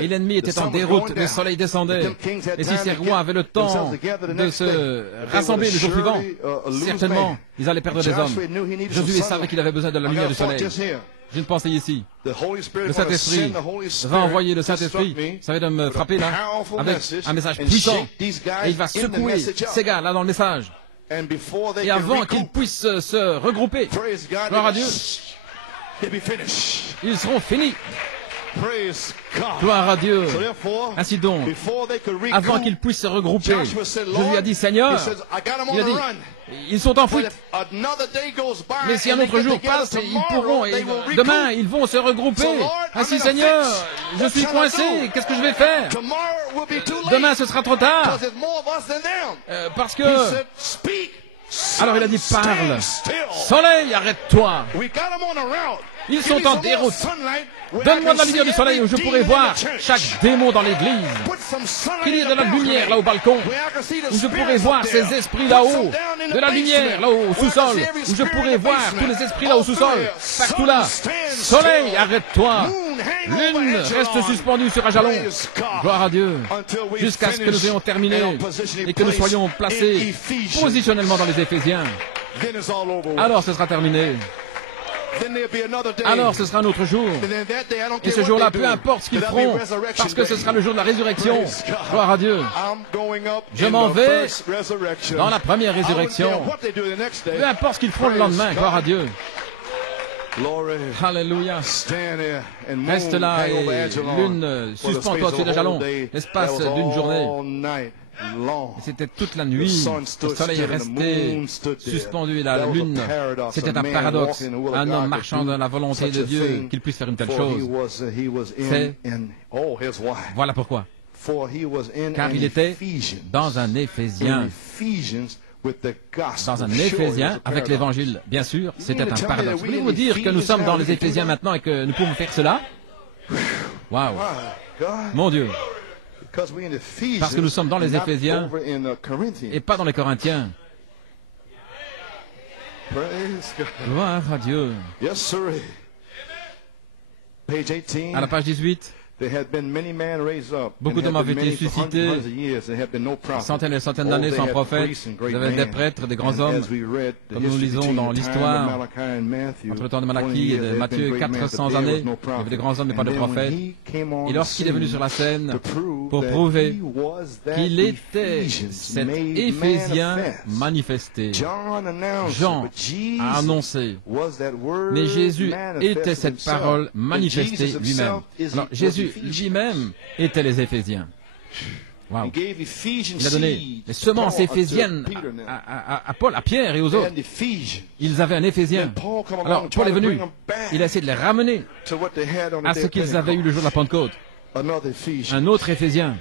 Et l'ennemi était en déroute, le soleil descendait. Et si ces rois avaient le temps de se rassembler le jour suivant, certainement, ils allaient perdre des hommes. Josué savait qu'il avait besoin de la lumière du soleil. J'ai une pensée ici. Le Saint-Esprit va envoyer le Saint-Esprit, ça va de me frapper là, avec un message puissant. Et il va secouer ces gars là dans le message. Et avant qu'ils puissent se regrouper, gloire à Dieu, ils seront finis. Gloire à Dieu. Ainsi donc, avant qu'ils puissent se regrouper, je lui ai dit, Seigneur, il a dit, ils sont en fuite. Mais si un autre jour passe, ils pourront, et demain, ils vont se regrouper. Ainsi, Seigneur, je suis coincé, qu'est-ce que je vais faire? Demain, ce sera trop tard. Parce que... Alors il a dit, parle. Soleil, arrête-toi. Ils sont en déroute. Donne-moi de la lumière du soleil où je pourrai voir chaque démon dans l'église. Qu'il y ait de la lumière là au balcon, où je pourrai voir ces esprits là-haut. De la lumière là-haut au sous-sol, où je pourrai voir tous les esprits là au sous-sol. Partout là. Soleil, arrête-toi. Lune, reste suspendue sur un jalon. Gloire à Dieu. Jusqu'à ce que nous ayons terminé et que nous soyons placés positionnellement dans les Éphésiens. Alors ce sera terminé. Alors ce sera un autre jour. Et ce jour-là, peu importe ce qu'ils feront, parce que ce sera le jour de la résurrection. Gloire à Dieu. Je m'en vais dans la première résurrection. Peu importe ce qu'ils feront le lendemain. Gloire à Dieu. Alléluia. Reste là et lune suspend-toi au-dessus des jalons. L'espace d'une journée. C'était toute la nuit. Le soleil restait suspendu et la lune. C'était un paradoxe. Un homme marchant dans la volonté de Dieu, qu'il puisse faire une telle chose. Voilà pourquoi. Car il était dans un Éphésien. Dans un Éphésien, avec l'Évangile, bien sûr, c'était un paradoxe. Voulez-vous dire que nous sommes dans les Éphésiens maintenant et que nous pouvons faire cela? Waouh! Mon Dieu! Parce que nous sommes dans les Éphésiens et pas dans les Corinthiens. Gloire à Dieu. À la page 18. Beaucoup d'hommes avaient été suscités. Centaines et centaines d'années sans prophète. Vous avez des prêtres, des grands hommes, comme nous lisons dans l'histoire. Entre le temps de Malachie et de Matthieu, 400 années, il y avait des grands hommes mais pas de prophètes. Et lorsqu'il est venu sur la scène pour prouver qu'il était cet Éphésien manifesté, Jean a annoncé, mais Jésus était cette parole manifestée lui-même. Alors Jésus lui-même était les Éphésiens. Wow. Il a donné les semences éphésiennes à Paul, à Pierre et aux autres. Ils avaient un Éphésien. Alors Paul est venu. Il a essayé de les ramener à ce qu'ils avaient eu le jour de la Pentecôte. Un autre Éphésien.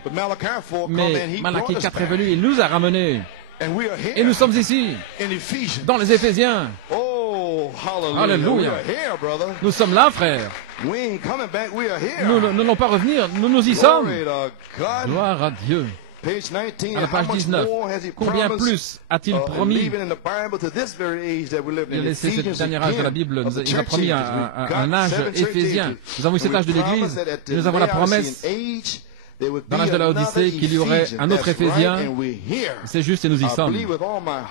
Mais Malachie 4 est venu, il nous a ramenés. Et nous sommes ici, dans les Éphésiens. Alléluia. Nous sommes là, frère. Nous n'allons pas revenir, nous y sommes. Gloire à Dieu. À la page 19, combien plus a-t-il promis? Il a laissé ce dernier âge de la Bible, il a promis un âge éphésien. Nous avons eu cet âge de l'Église, et nous avons la promesse dans l'âge de la Odyssée qu'il y aurait un autre Éphésien. C'est juste et nous y sommes.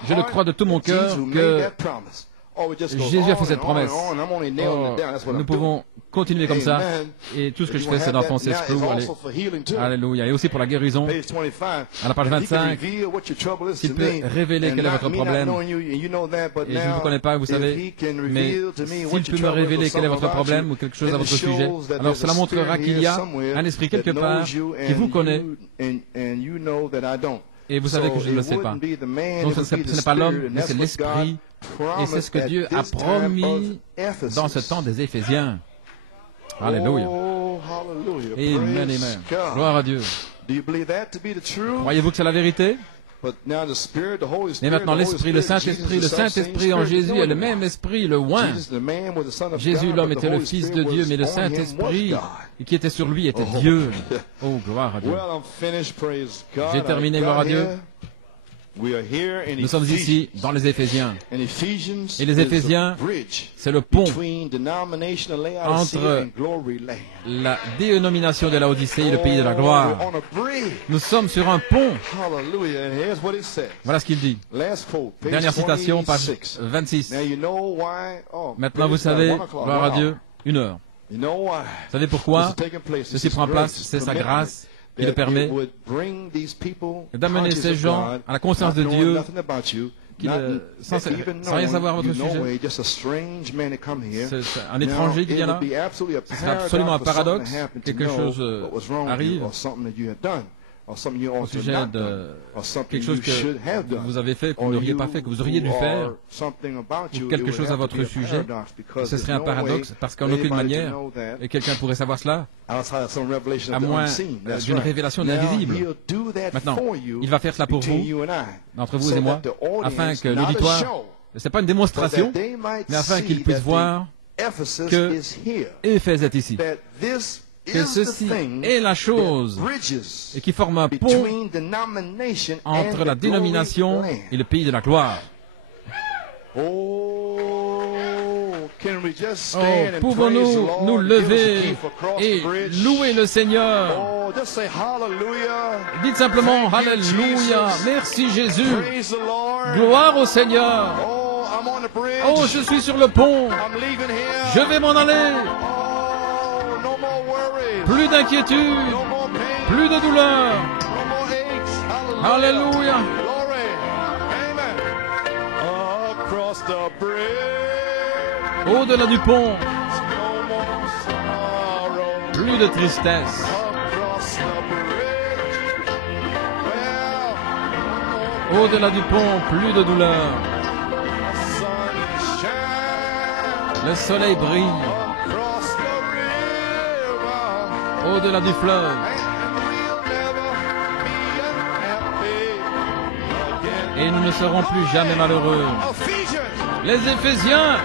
Je le crois de tout mon cœur que Jésus a fait cette promesse. Nous pouvons continuer comme ça. Et tout ce que je fais, c'est d'enfoncer ce clou. Alléluia. Et aussi pour la guérison. À la page 25, s'il peut révéler quel est votre problème. Et je ne vous connais pas, vous savez. Mais s'il peut me révéler quel est votre problème ou quelque chose à votre sujet, alors cela montrera qu'il y a un esprit quelque part qui vous connaît. Et vous savez que je ne le sais pas. Donc ce n'est pas l'homme, mais c'est l'esprit. Et c'est ce que Dieu a promis dans ce temps des Éphésiens. Alléluia. Amen, amen. Gloire à Dieu. Croyez-vous que c'est la vérité? Mais maintenant l'Esprit, le Saint-Esprit en Jésus est le même Esprit, le oint. Jésus, l'homme, était le Fils de Dieu, mais le Saint-Esprit qui était sur lui était Dieu. Oh, gloire à Dieu. J'ai terminé, gloire à Dieu. Nous sommes ici dans les Éphésiens. Et les Éphésiens, c'est le pont entre la dénomination de la Odyssée et le pays de la gloire. Nous sommes sur un pont. Voilà ce qu'il dit. Dernière citation, page 26. Maintenant, vous savez, gloire à Dieu, 1 heure. Vous savez pourquoi ceci prend place? C'est sa grâce qui le permet d'amener ces gens à la conscience de Dieu, sans rien savoir à votre sujet. C'est un étranger qui vient là. C'est absolument un paradoxe. Quelque chose arrive au sujet de quelque chose que vous avez fait, que vous n'auriez pas fait, que vous auriez dû faire, ou quelque chose à votre sujet. Ce serait un paradoxe, parce qu'en aucune manière, et quelqu'un pourrait savoir cela, à moins d'une révélation de l'invisible. Maintenant, il va faire cela pour vous, entre vous et moi, afin que l'auditoire, ce n'est pas une démonstration, mais afin qu'il puisse voir que Éphèse est ici. Que ceci est la chose et qui forme un pont entre la dénomination et le pays de la gloire. Pouvons-nous nous lever et louer le Seigneur? Dites simplement Alléluia, merci Jésus, gloire au Seigneur. Oh, je suis sur le pont, je vais m'en aller. Plus d'inquiétude, plus de douleur. Alléluia. Au-delà du pont, plus de tristesse. Au-delà du pont, plus de douleur. Le soleil brille. Au-delà du fleuve. Et nous ne serons plus jamais malheureux. Les Éphésiens.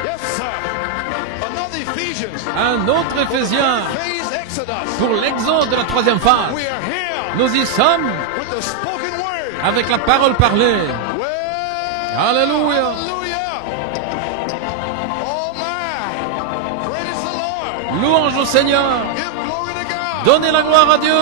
Un autre Éphésien. Pour l'exode de la troisième phase. Nous y sommes. Avec la parole parlée. Alléluia. Louange au Seigneur. Donnez la gloire à Dieu.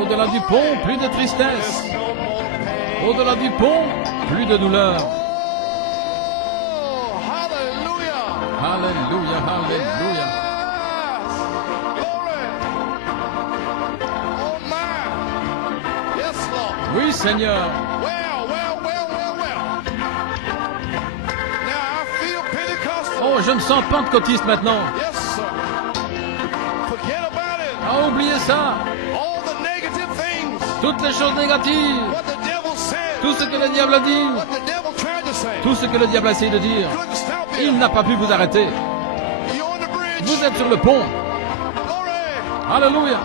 Au-delà du pont, plus de tristesse. Au-delà du pont, plus de douleur. Alléluia, alléluia. Oui, Seigneur. Oh, je me sens pentecôtiste maintenant. Ah, oubliez ça. Toutes les choses négatives. Tout ce que le diable a dit. Tout ce que le diable a essayé de dire. Il n'a pas pu vous arrêter. Vous êtes sur le pont. Alléluia.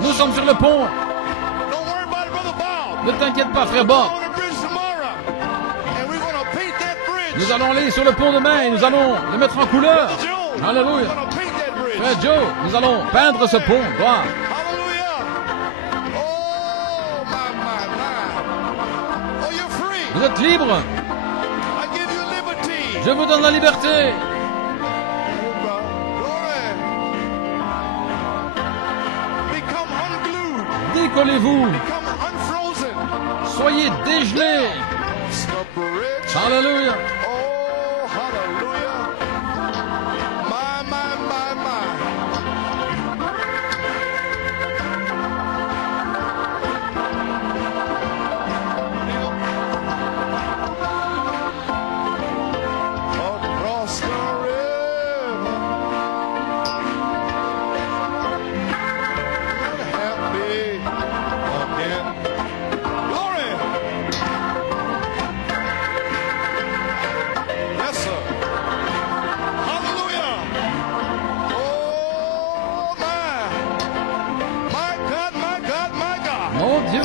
Nous sommes sur le pont. Ne t'inquiète pas, frère Bob. Nous allons aller sur le pont demain et nous allons le mettre en couleur. Alléluia. Frère Joe, nous allons peindre ce pont. Gloire. Vous êtes libre. Je vous donne la liberté. Décollez-vous. Soyez dégelés. Alléluia.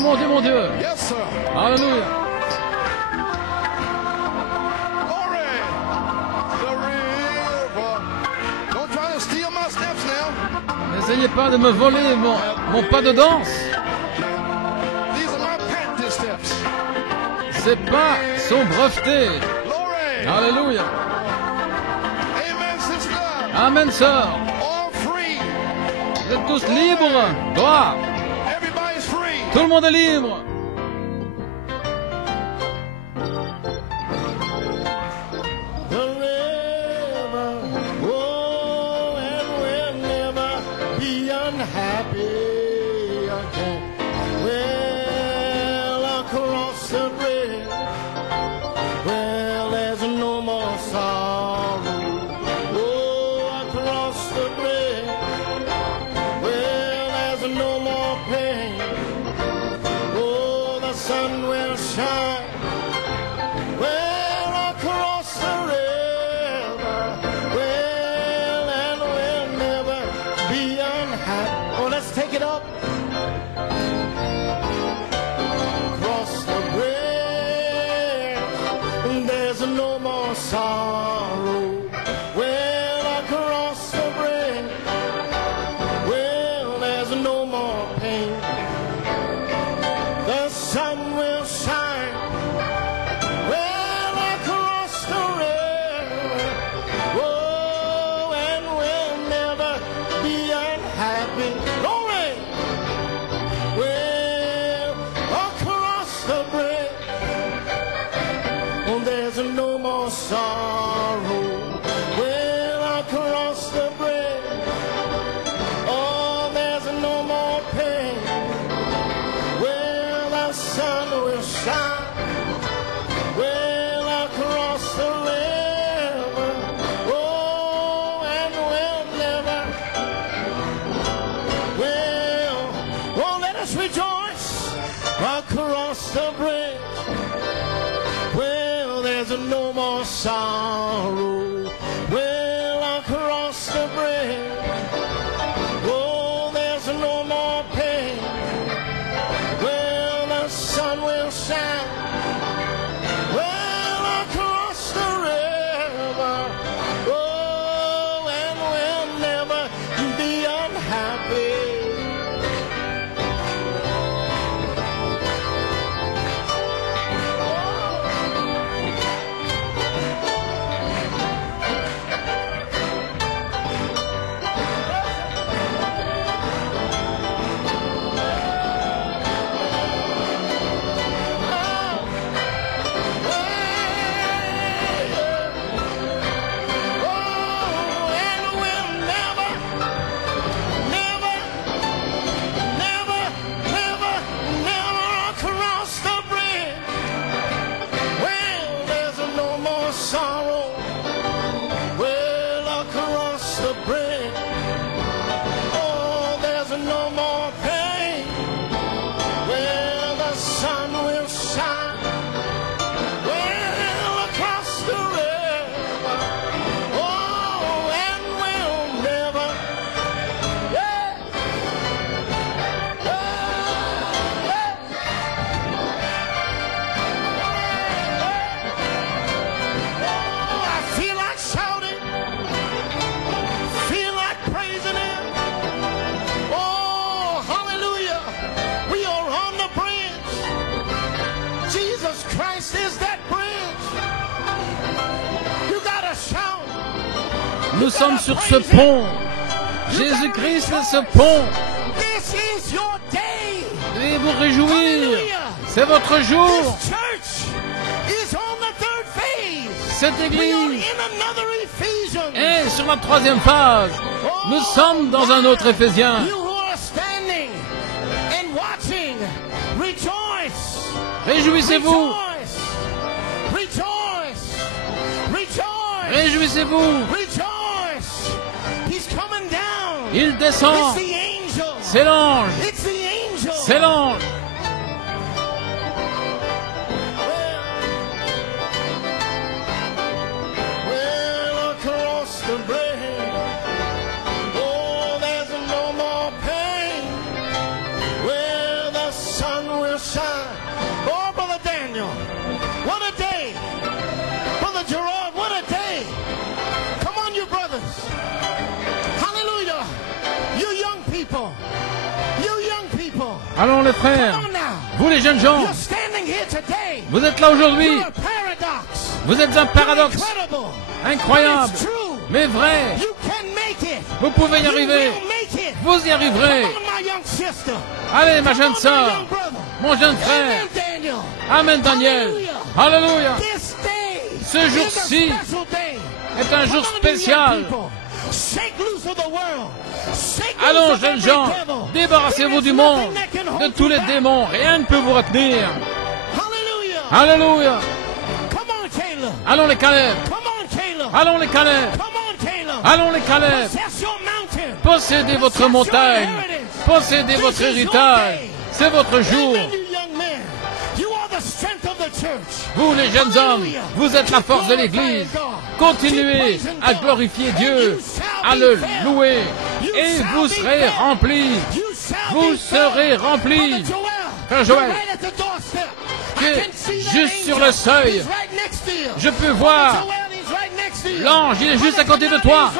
Mon Dieu, mon Dieu. Yes, sir. Alléluia. Glory. The river. Don't try to steal my steps now. N'essayez pas de me voler mon pas de danse. These are my patented steps. Ces pas sont brevetés. Glory. Alléluia. Amen, sister. Amen, sœur. All free. Vous êtes tous libres. Gloire. Everybody's free. Tout le monde est libre. sun will shine. Well, across the river. Oh, and we'll never. Well, oh, let us rejoice across the bridge. Well, there's no more sorrow. Well, across the bridge. Oh, there's no more pain. Well, the sun will shine. Well, across the river. Oh, and we'll never be unhappy. Nous sommes sur ce pont. Jésus-Christ est ce pont. Veuillez vous réjouir. C'est votre jour. Cette église est sur la troisième phase. Nous sommes dans un autre Éphésien. Réjouissez-vous. Réjouissez-vous. Il descend. C'est l'ange. C'est l'ange. Allons les frères, vous les jeunes gens, vous êtes là aujourd'hui, vous êtes un paradoxe incroyable, mais vrai, vous pouvez y arriver, vous y arriverez. Allez ma jeune sœur, mon jeune frère, Amen Daniel, Alléluia. Ce jour-ci est un jour spécial. Allons, jeunes gens, débarrassez-vous du monde, de tous les démons, rien ne peut vous retenir. Alléluia. Allons les Caleb. Allons les Caleb. Allons les Caleb. Possédez votre montagne, possédez votre héritage, c'est votre jour. Vous les jeunes hommes, vous êtes la force de l'Église. Continuez à glorifier Dieu, à le louer, et vous serez remplis. Vous serez remplis. Frère Joël, qui est juste sur le seuil, je peux voir l'ange, il est juste à côté de toi.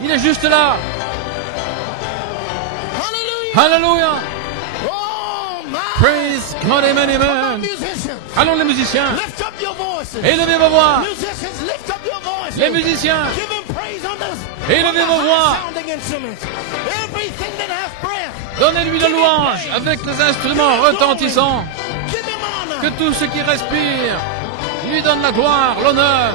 Il est juste là. Alléluia. Praise God, amen, amen. Allons les musiciens, élevez vos voix. Les musiciens, élevez vos voix. Donnez-lui la louange avec les instruments retentissants. Que tout ce qui respire lui donne la gloire, l'honneur.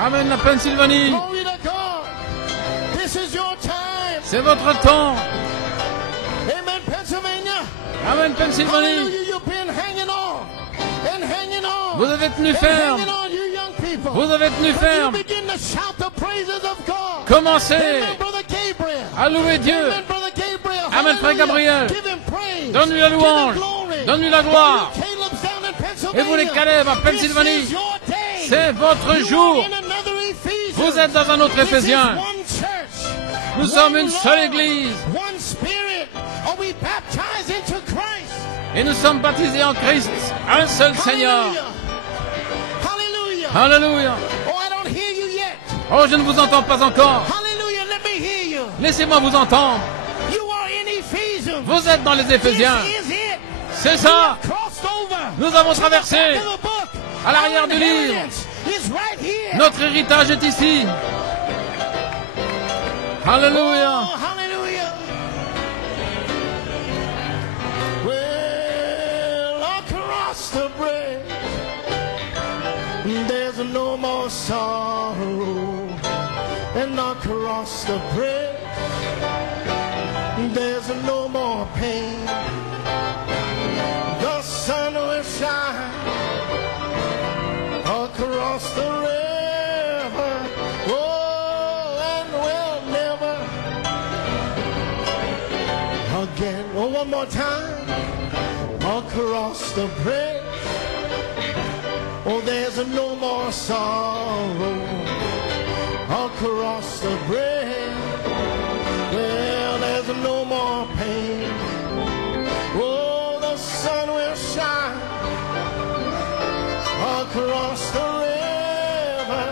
Amen, la Pennsylvanie. Glory to God. This is your time. C'est votre temps. Amen, Pennsylvania. Amen, Pennsylvanie. Hallelujah, you've been hanging on and hanging on. Vous avez tenu ferme. Vous avez tenu ferme. Commencez à louer Dieu. Amen, frère Gabriel. Donne-lui la louange. Donne-lui la gloire. Et vous les Caleb à Pennsylvanie, c'est votre jour. Vous êtes dans un autre Éphésien. Nous sommes une seule Église. Et nous sommes baptisés en Christ. Un seul Seigneur. Alléluia. Oh, je ne vous entends pas encore. Laissez-moi vous entendre. Vous êtes dans les Éphésiens. C'est ça. Nous avons traversé à l'arrière du livre. Notre héritage est ici. Alléluia. There's no more sorrow, and across the bridge, there's no more pain. The sun will shine across the river, oh, and we'll never again. Oh, one more time, across the bridge. Oh, there's no more sorrow across the bridge. Well, there's no more pain. Oh, the sun will shine across the river.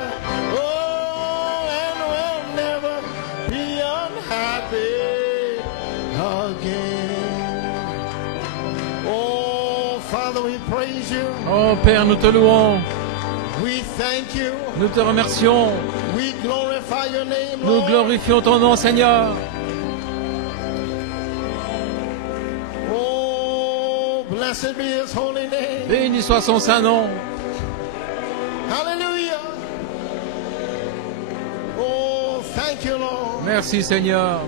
Oh, and we'll never be unhappy again. Oh, Father, we praise you. Oh Père, nous te louons. We thank you. Nous te remercions. We glorify your name, Nous Lord. glorifions ton nom, Seigneur. Oh, blessed be his holy name. Béni soit son saint nom. Hallelujah. Oh, thank you, Lord. Merci, Seigneur.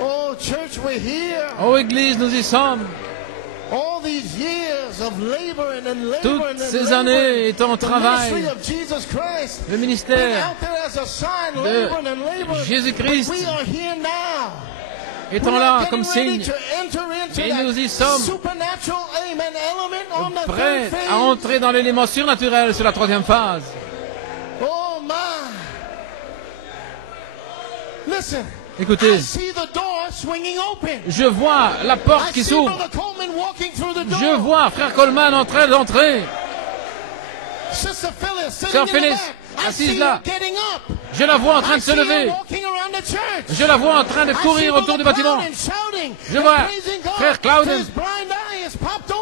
Oh, church, we're here. Oh, Église, nous y sommes. All these years of laboring and laboring Toutes ces années étant au travail, le ministère de Jésus-Christ étant là comme signe, et nous y sommes prêts à entrer dans l'élément surnaturel sur la troisième phase. Oh my! Listen. Écoutez, je vois la porte qui s'ouvre. Je vois frère Coleman en train d'entrer. Sœur Phyllis, assise là. Je la vois en train de se lever. Je la vois en train de courir autour du bâtiment. Je vois frère Clouden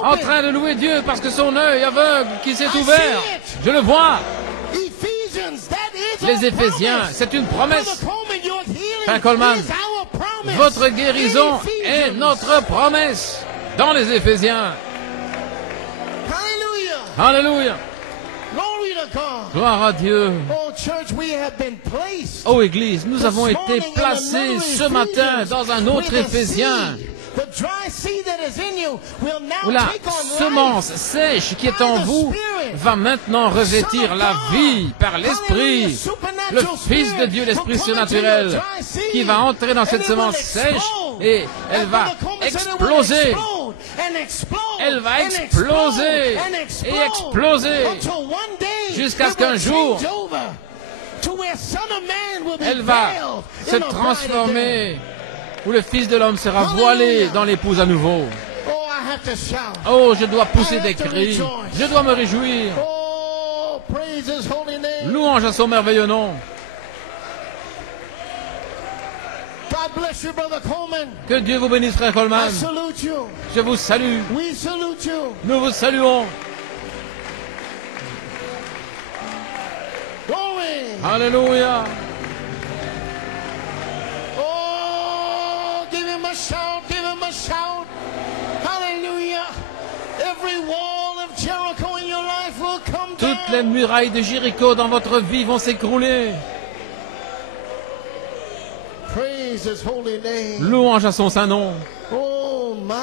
en train de louer Dieu parce que son œil aveugle qui s'est ouvert. Je le vois. Les Éphésiens, c'est une promesse. Frère Coleman, votre guérison est notre promesse dans les Éphésiens. Alléluia. Gloire à Dieu. Oh Église, nous avons été placés ce matin dans un autre Éphésien. Où la semence sèche qui est en vous va maintenant revêtir la vie par l'Esprit, le Fils de Dieu, l'Esprit surnaturel, qui va entrer dans cette semence sèche et elle va exploser. Elle va exploser et exploser jusqu'à ce qu'un jour, elle va se transformer où le Fils de l'homme sera voilé dans l'épouse à nouveau. Oh, je dois pousser des cris. Je dois me réjouir. Louange à son merveilleux nom. Que Dieu vous bénisse, frère Coleman. Je vous salue. Nous vous saluons. Alléluia. Shout, give him a shout. Hallelujah. Every wall of Jericho in your life will come down. Toutes les murailles de Jéricho dans votre vie vont s'écrouler. Praise His holy name. Louange à son saint nom. Oh my.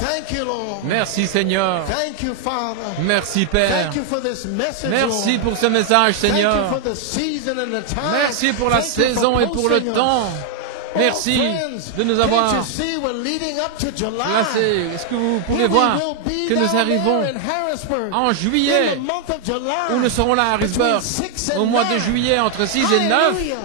Thank you, Lord. Merci Seigneur. Thank you, Father. Merci Père. Thank you for this message, Merci Lord. pour ce message Seigneur. Thank you for the season and the time. Merci pour la Thank you saison for et pour le posting temps. us. Merci de nous avoir Can't you see we're leading up to July? placés. Est-ce que vous pouvez Here we voir will be que nous down arrivons there in Harrisburg en juillet, in the month of July, où nous serons là à Harrisburg between 6 and au mois de 9. juillet entre 6 et 9. Hallelujah.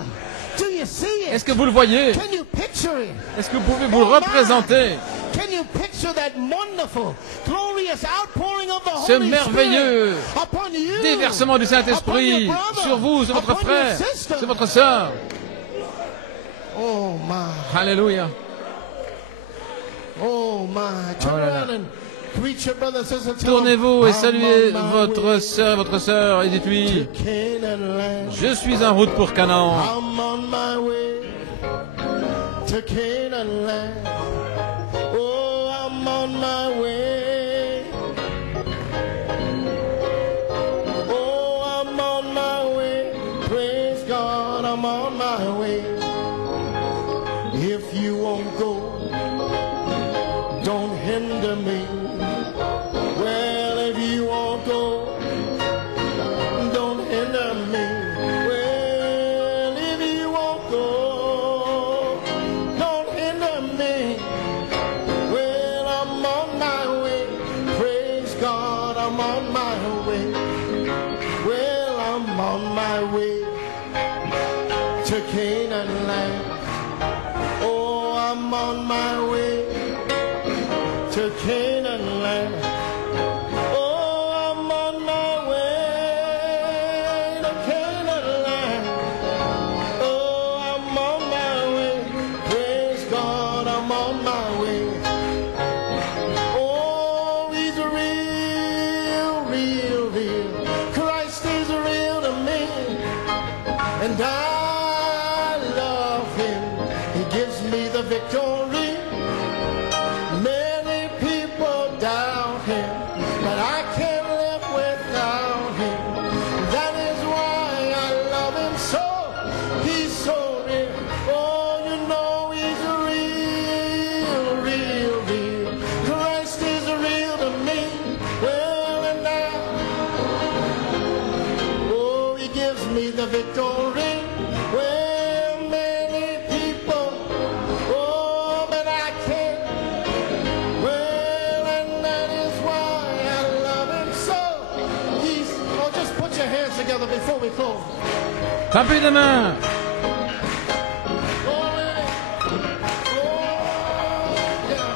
Do you see it? Est-ce que vous le voyez? Can you picture it? Est-ce que vous pouvez vous le représenter? Can you picture that wonderful, glorious outpouring of the Ce Holy merveilleux Spirit upon you, déversement du Saint-Esprit upon your brother, sur vous, sur votre upon frère, your sister. sur votre sœur. Oh my. Alléluia. Oh my. Turn around and greet your brother and sister. Tournez-vous et saluez votre sœur et votre sœur et dites-lui: je suis en route pour Canaan. I'm on my way to Canaan land. Oh, I'm on my way. Oh, I'm on my way. Praise God, I'm on my way. If you won't go, don't hinder me. Well, if you won't go, don't hinder me. Well, if you won't go, don't hinder me. Well, I'm on my way. Praise God, I'm on my way. Well, I'm on my way to Canaan land. Oh, I'm on my way to Canaan land. Oh, I'm on my way to Canaan land. Oh, I'm on my way. Praise God, I'm on my way. Oh, He's real, real, real. Christ is real to me. And I love Him. He gives me the victory. Many people doubt Him, but I can't live without Him. That is why I love Him so. He's so real. Oh, you know He's real, real, real. Christ is real to me. Well, and now, oh, He gives me the victory. Well, many people, oh, but I can't. Well, and that is why I love Him so. He's, oh, just put your hands together before we close. Tapez des mains. Glory. Oh, yeah.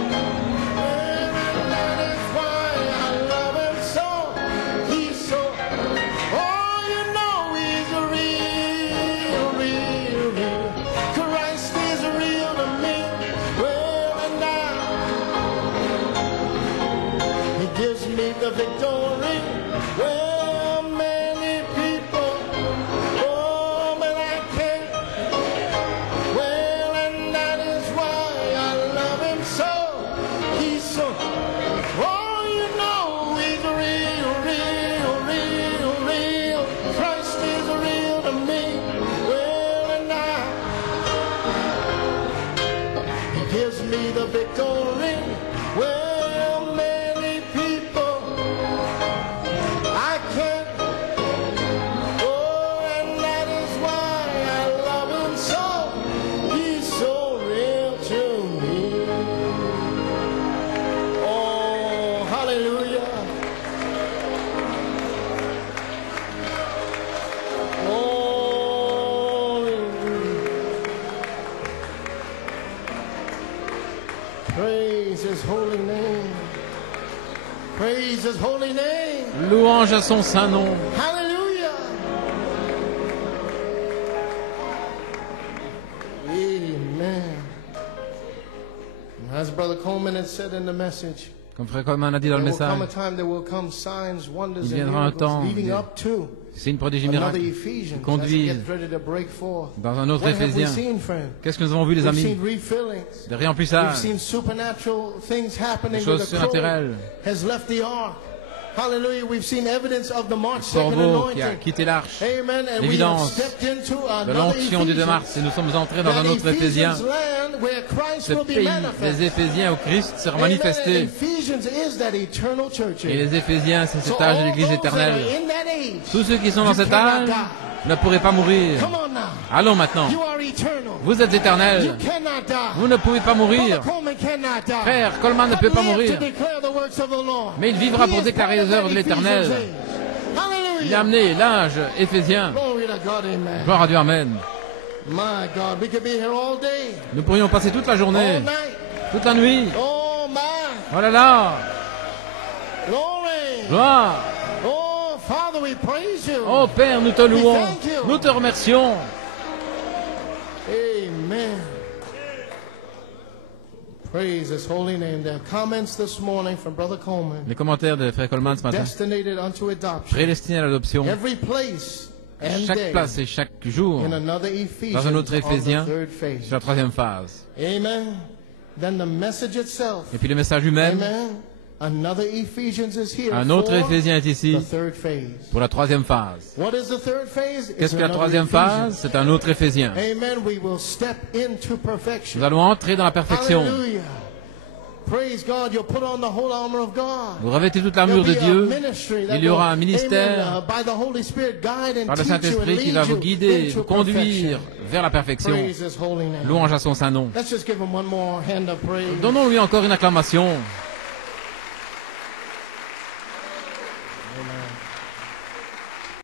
And that is why I love Him so. He's so, oh, you know He's real, real, real. Christ is real to me. Well, and now He gives me the victory. Well, many people, oh, but I can't. Well, and that is why I love Him so. He's so, oh, you know He's real, real, real, real. Christ is real to me. Well, and now He gives me the victory. Well, many people, I can't. Oh, and that is why I love Him so. He's so real to me. Oh, hallelujah. Glory. Praise His holy name. Praise His holy name. Louange à son saint nom. Hallelujah. Amen. As Brother Coleman had said in the message, Comme Frère Coleman a dit dans le message, il viendra un temps, signes, prodiges et miracles qui conduisent dans un autre Éphésien. Qu'est-ce que nous avons vu, les amis? Des remplissage, des choses surnaturelles. Hallelujah, we've seen evidence of the march Le corbeau qui a quitté l'arche, l'évidence de l'onction du 2 mars, et nous sommes entrés dans un autre Éphésien, ce pays des Éphésiens où Christ s'est manifesté. Et les Éphésiens, c'est cet âge de l'Église éternelle. Tous ceux qui sont dans cet âge ne pourraient pas mourir. Allons maintenant. Vous êtes éternels. Vous ne pouvez pas mourir. Frère Coleman ne peut pas mourir. Mais il vivra pour déclarer les œuvres de l'Éternel. Il a amené l'âge éphésien. Gloire à Dieu, Amen. Nous pourrions passer toute la journée, toute la nuit. Oh là là. Gloire. Oh Père, nous te louons, nous te remercions. Amen. Praise His holy name. There are comments this morning from Brother Coleman. Les commentaires de Frère Coleman ce matin. Prédestinés à l'adoption. Chaque place et chaque jour dans un autre Éphésien sur la 3e phase. Amen. Et puis le message lui-même. Un autre Éphésien est ici pour la 3e phase. Qu'est-ce que la 3e phase? C'est un autre Éphésien. Nous allons entrer dans la perfection. Vous revêtez toute l'armure de Dieu. Il y aura un ministère par le Saint-Esprit qui va vous guider, vous conduire vers la perfection. Louange à son Saint nom. Donnons-lui encore une acclamation.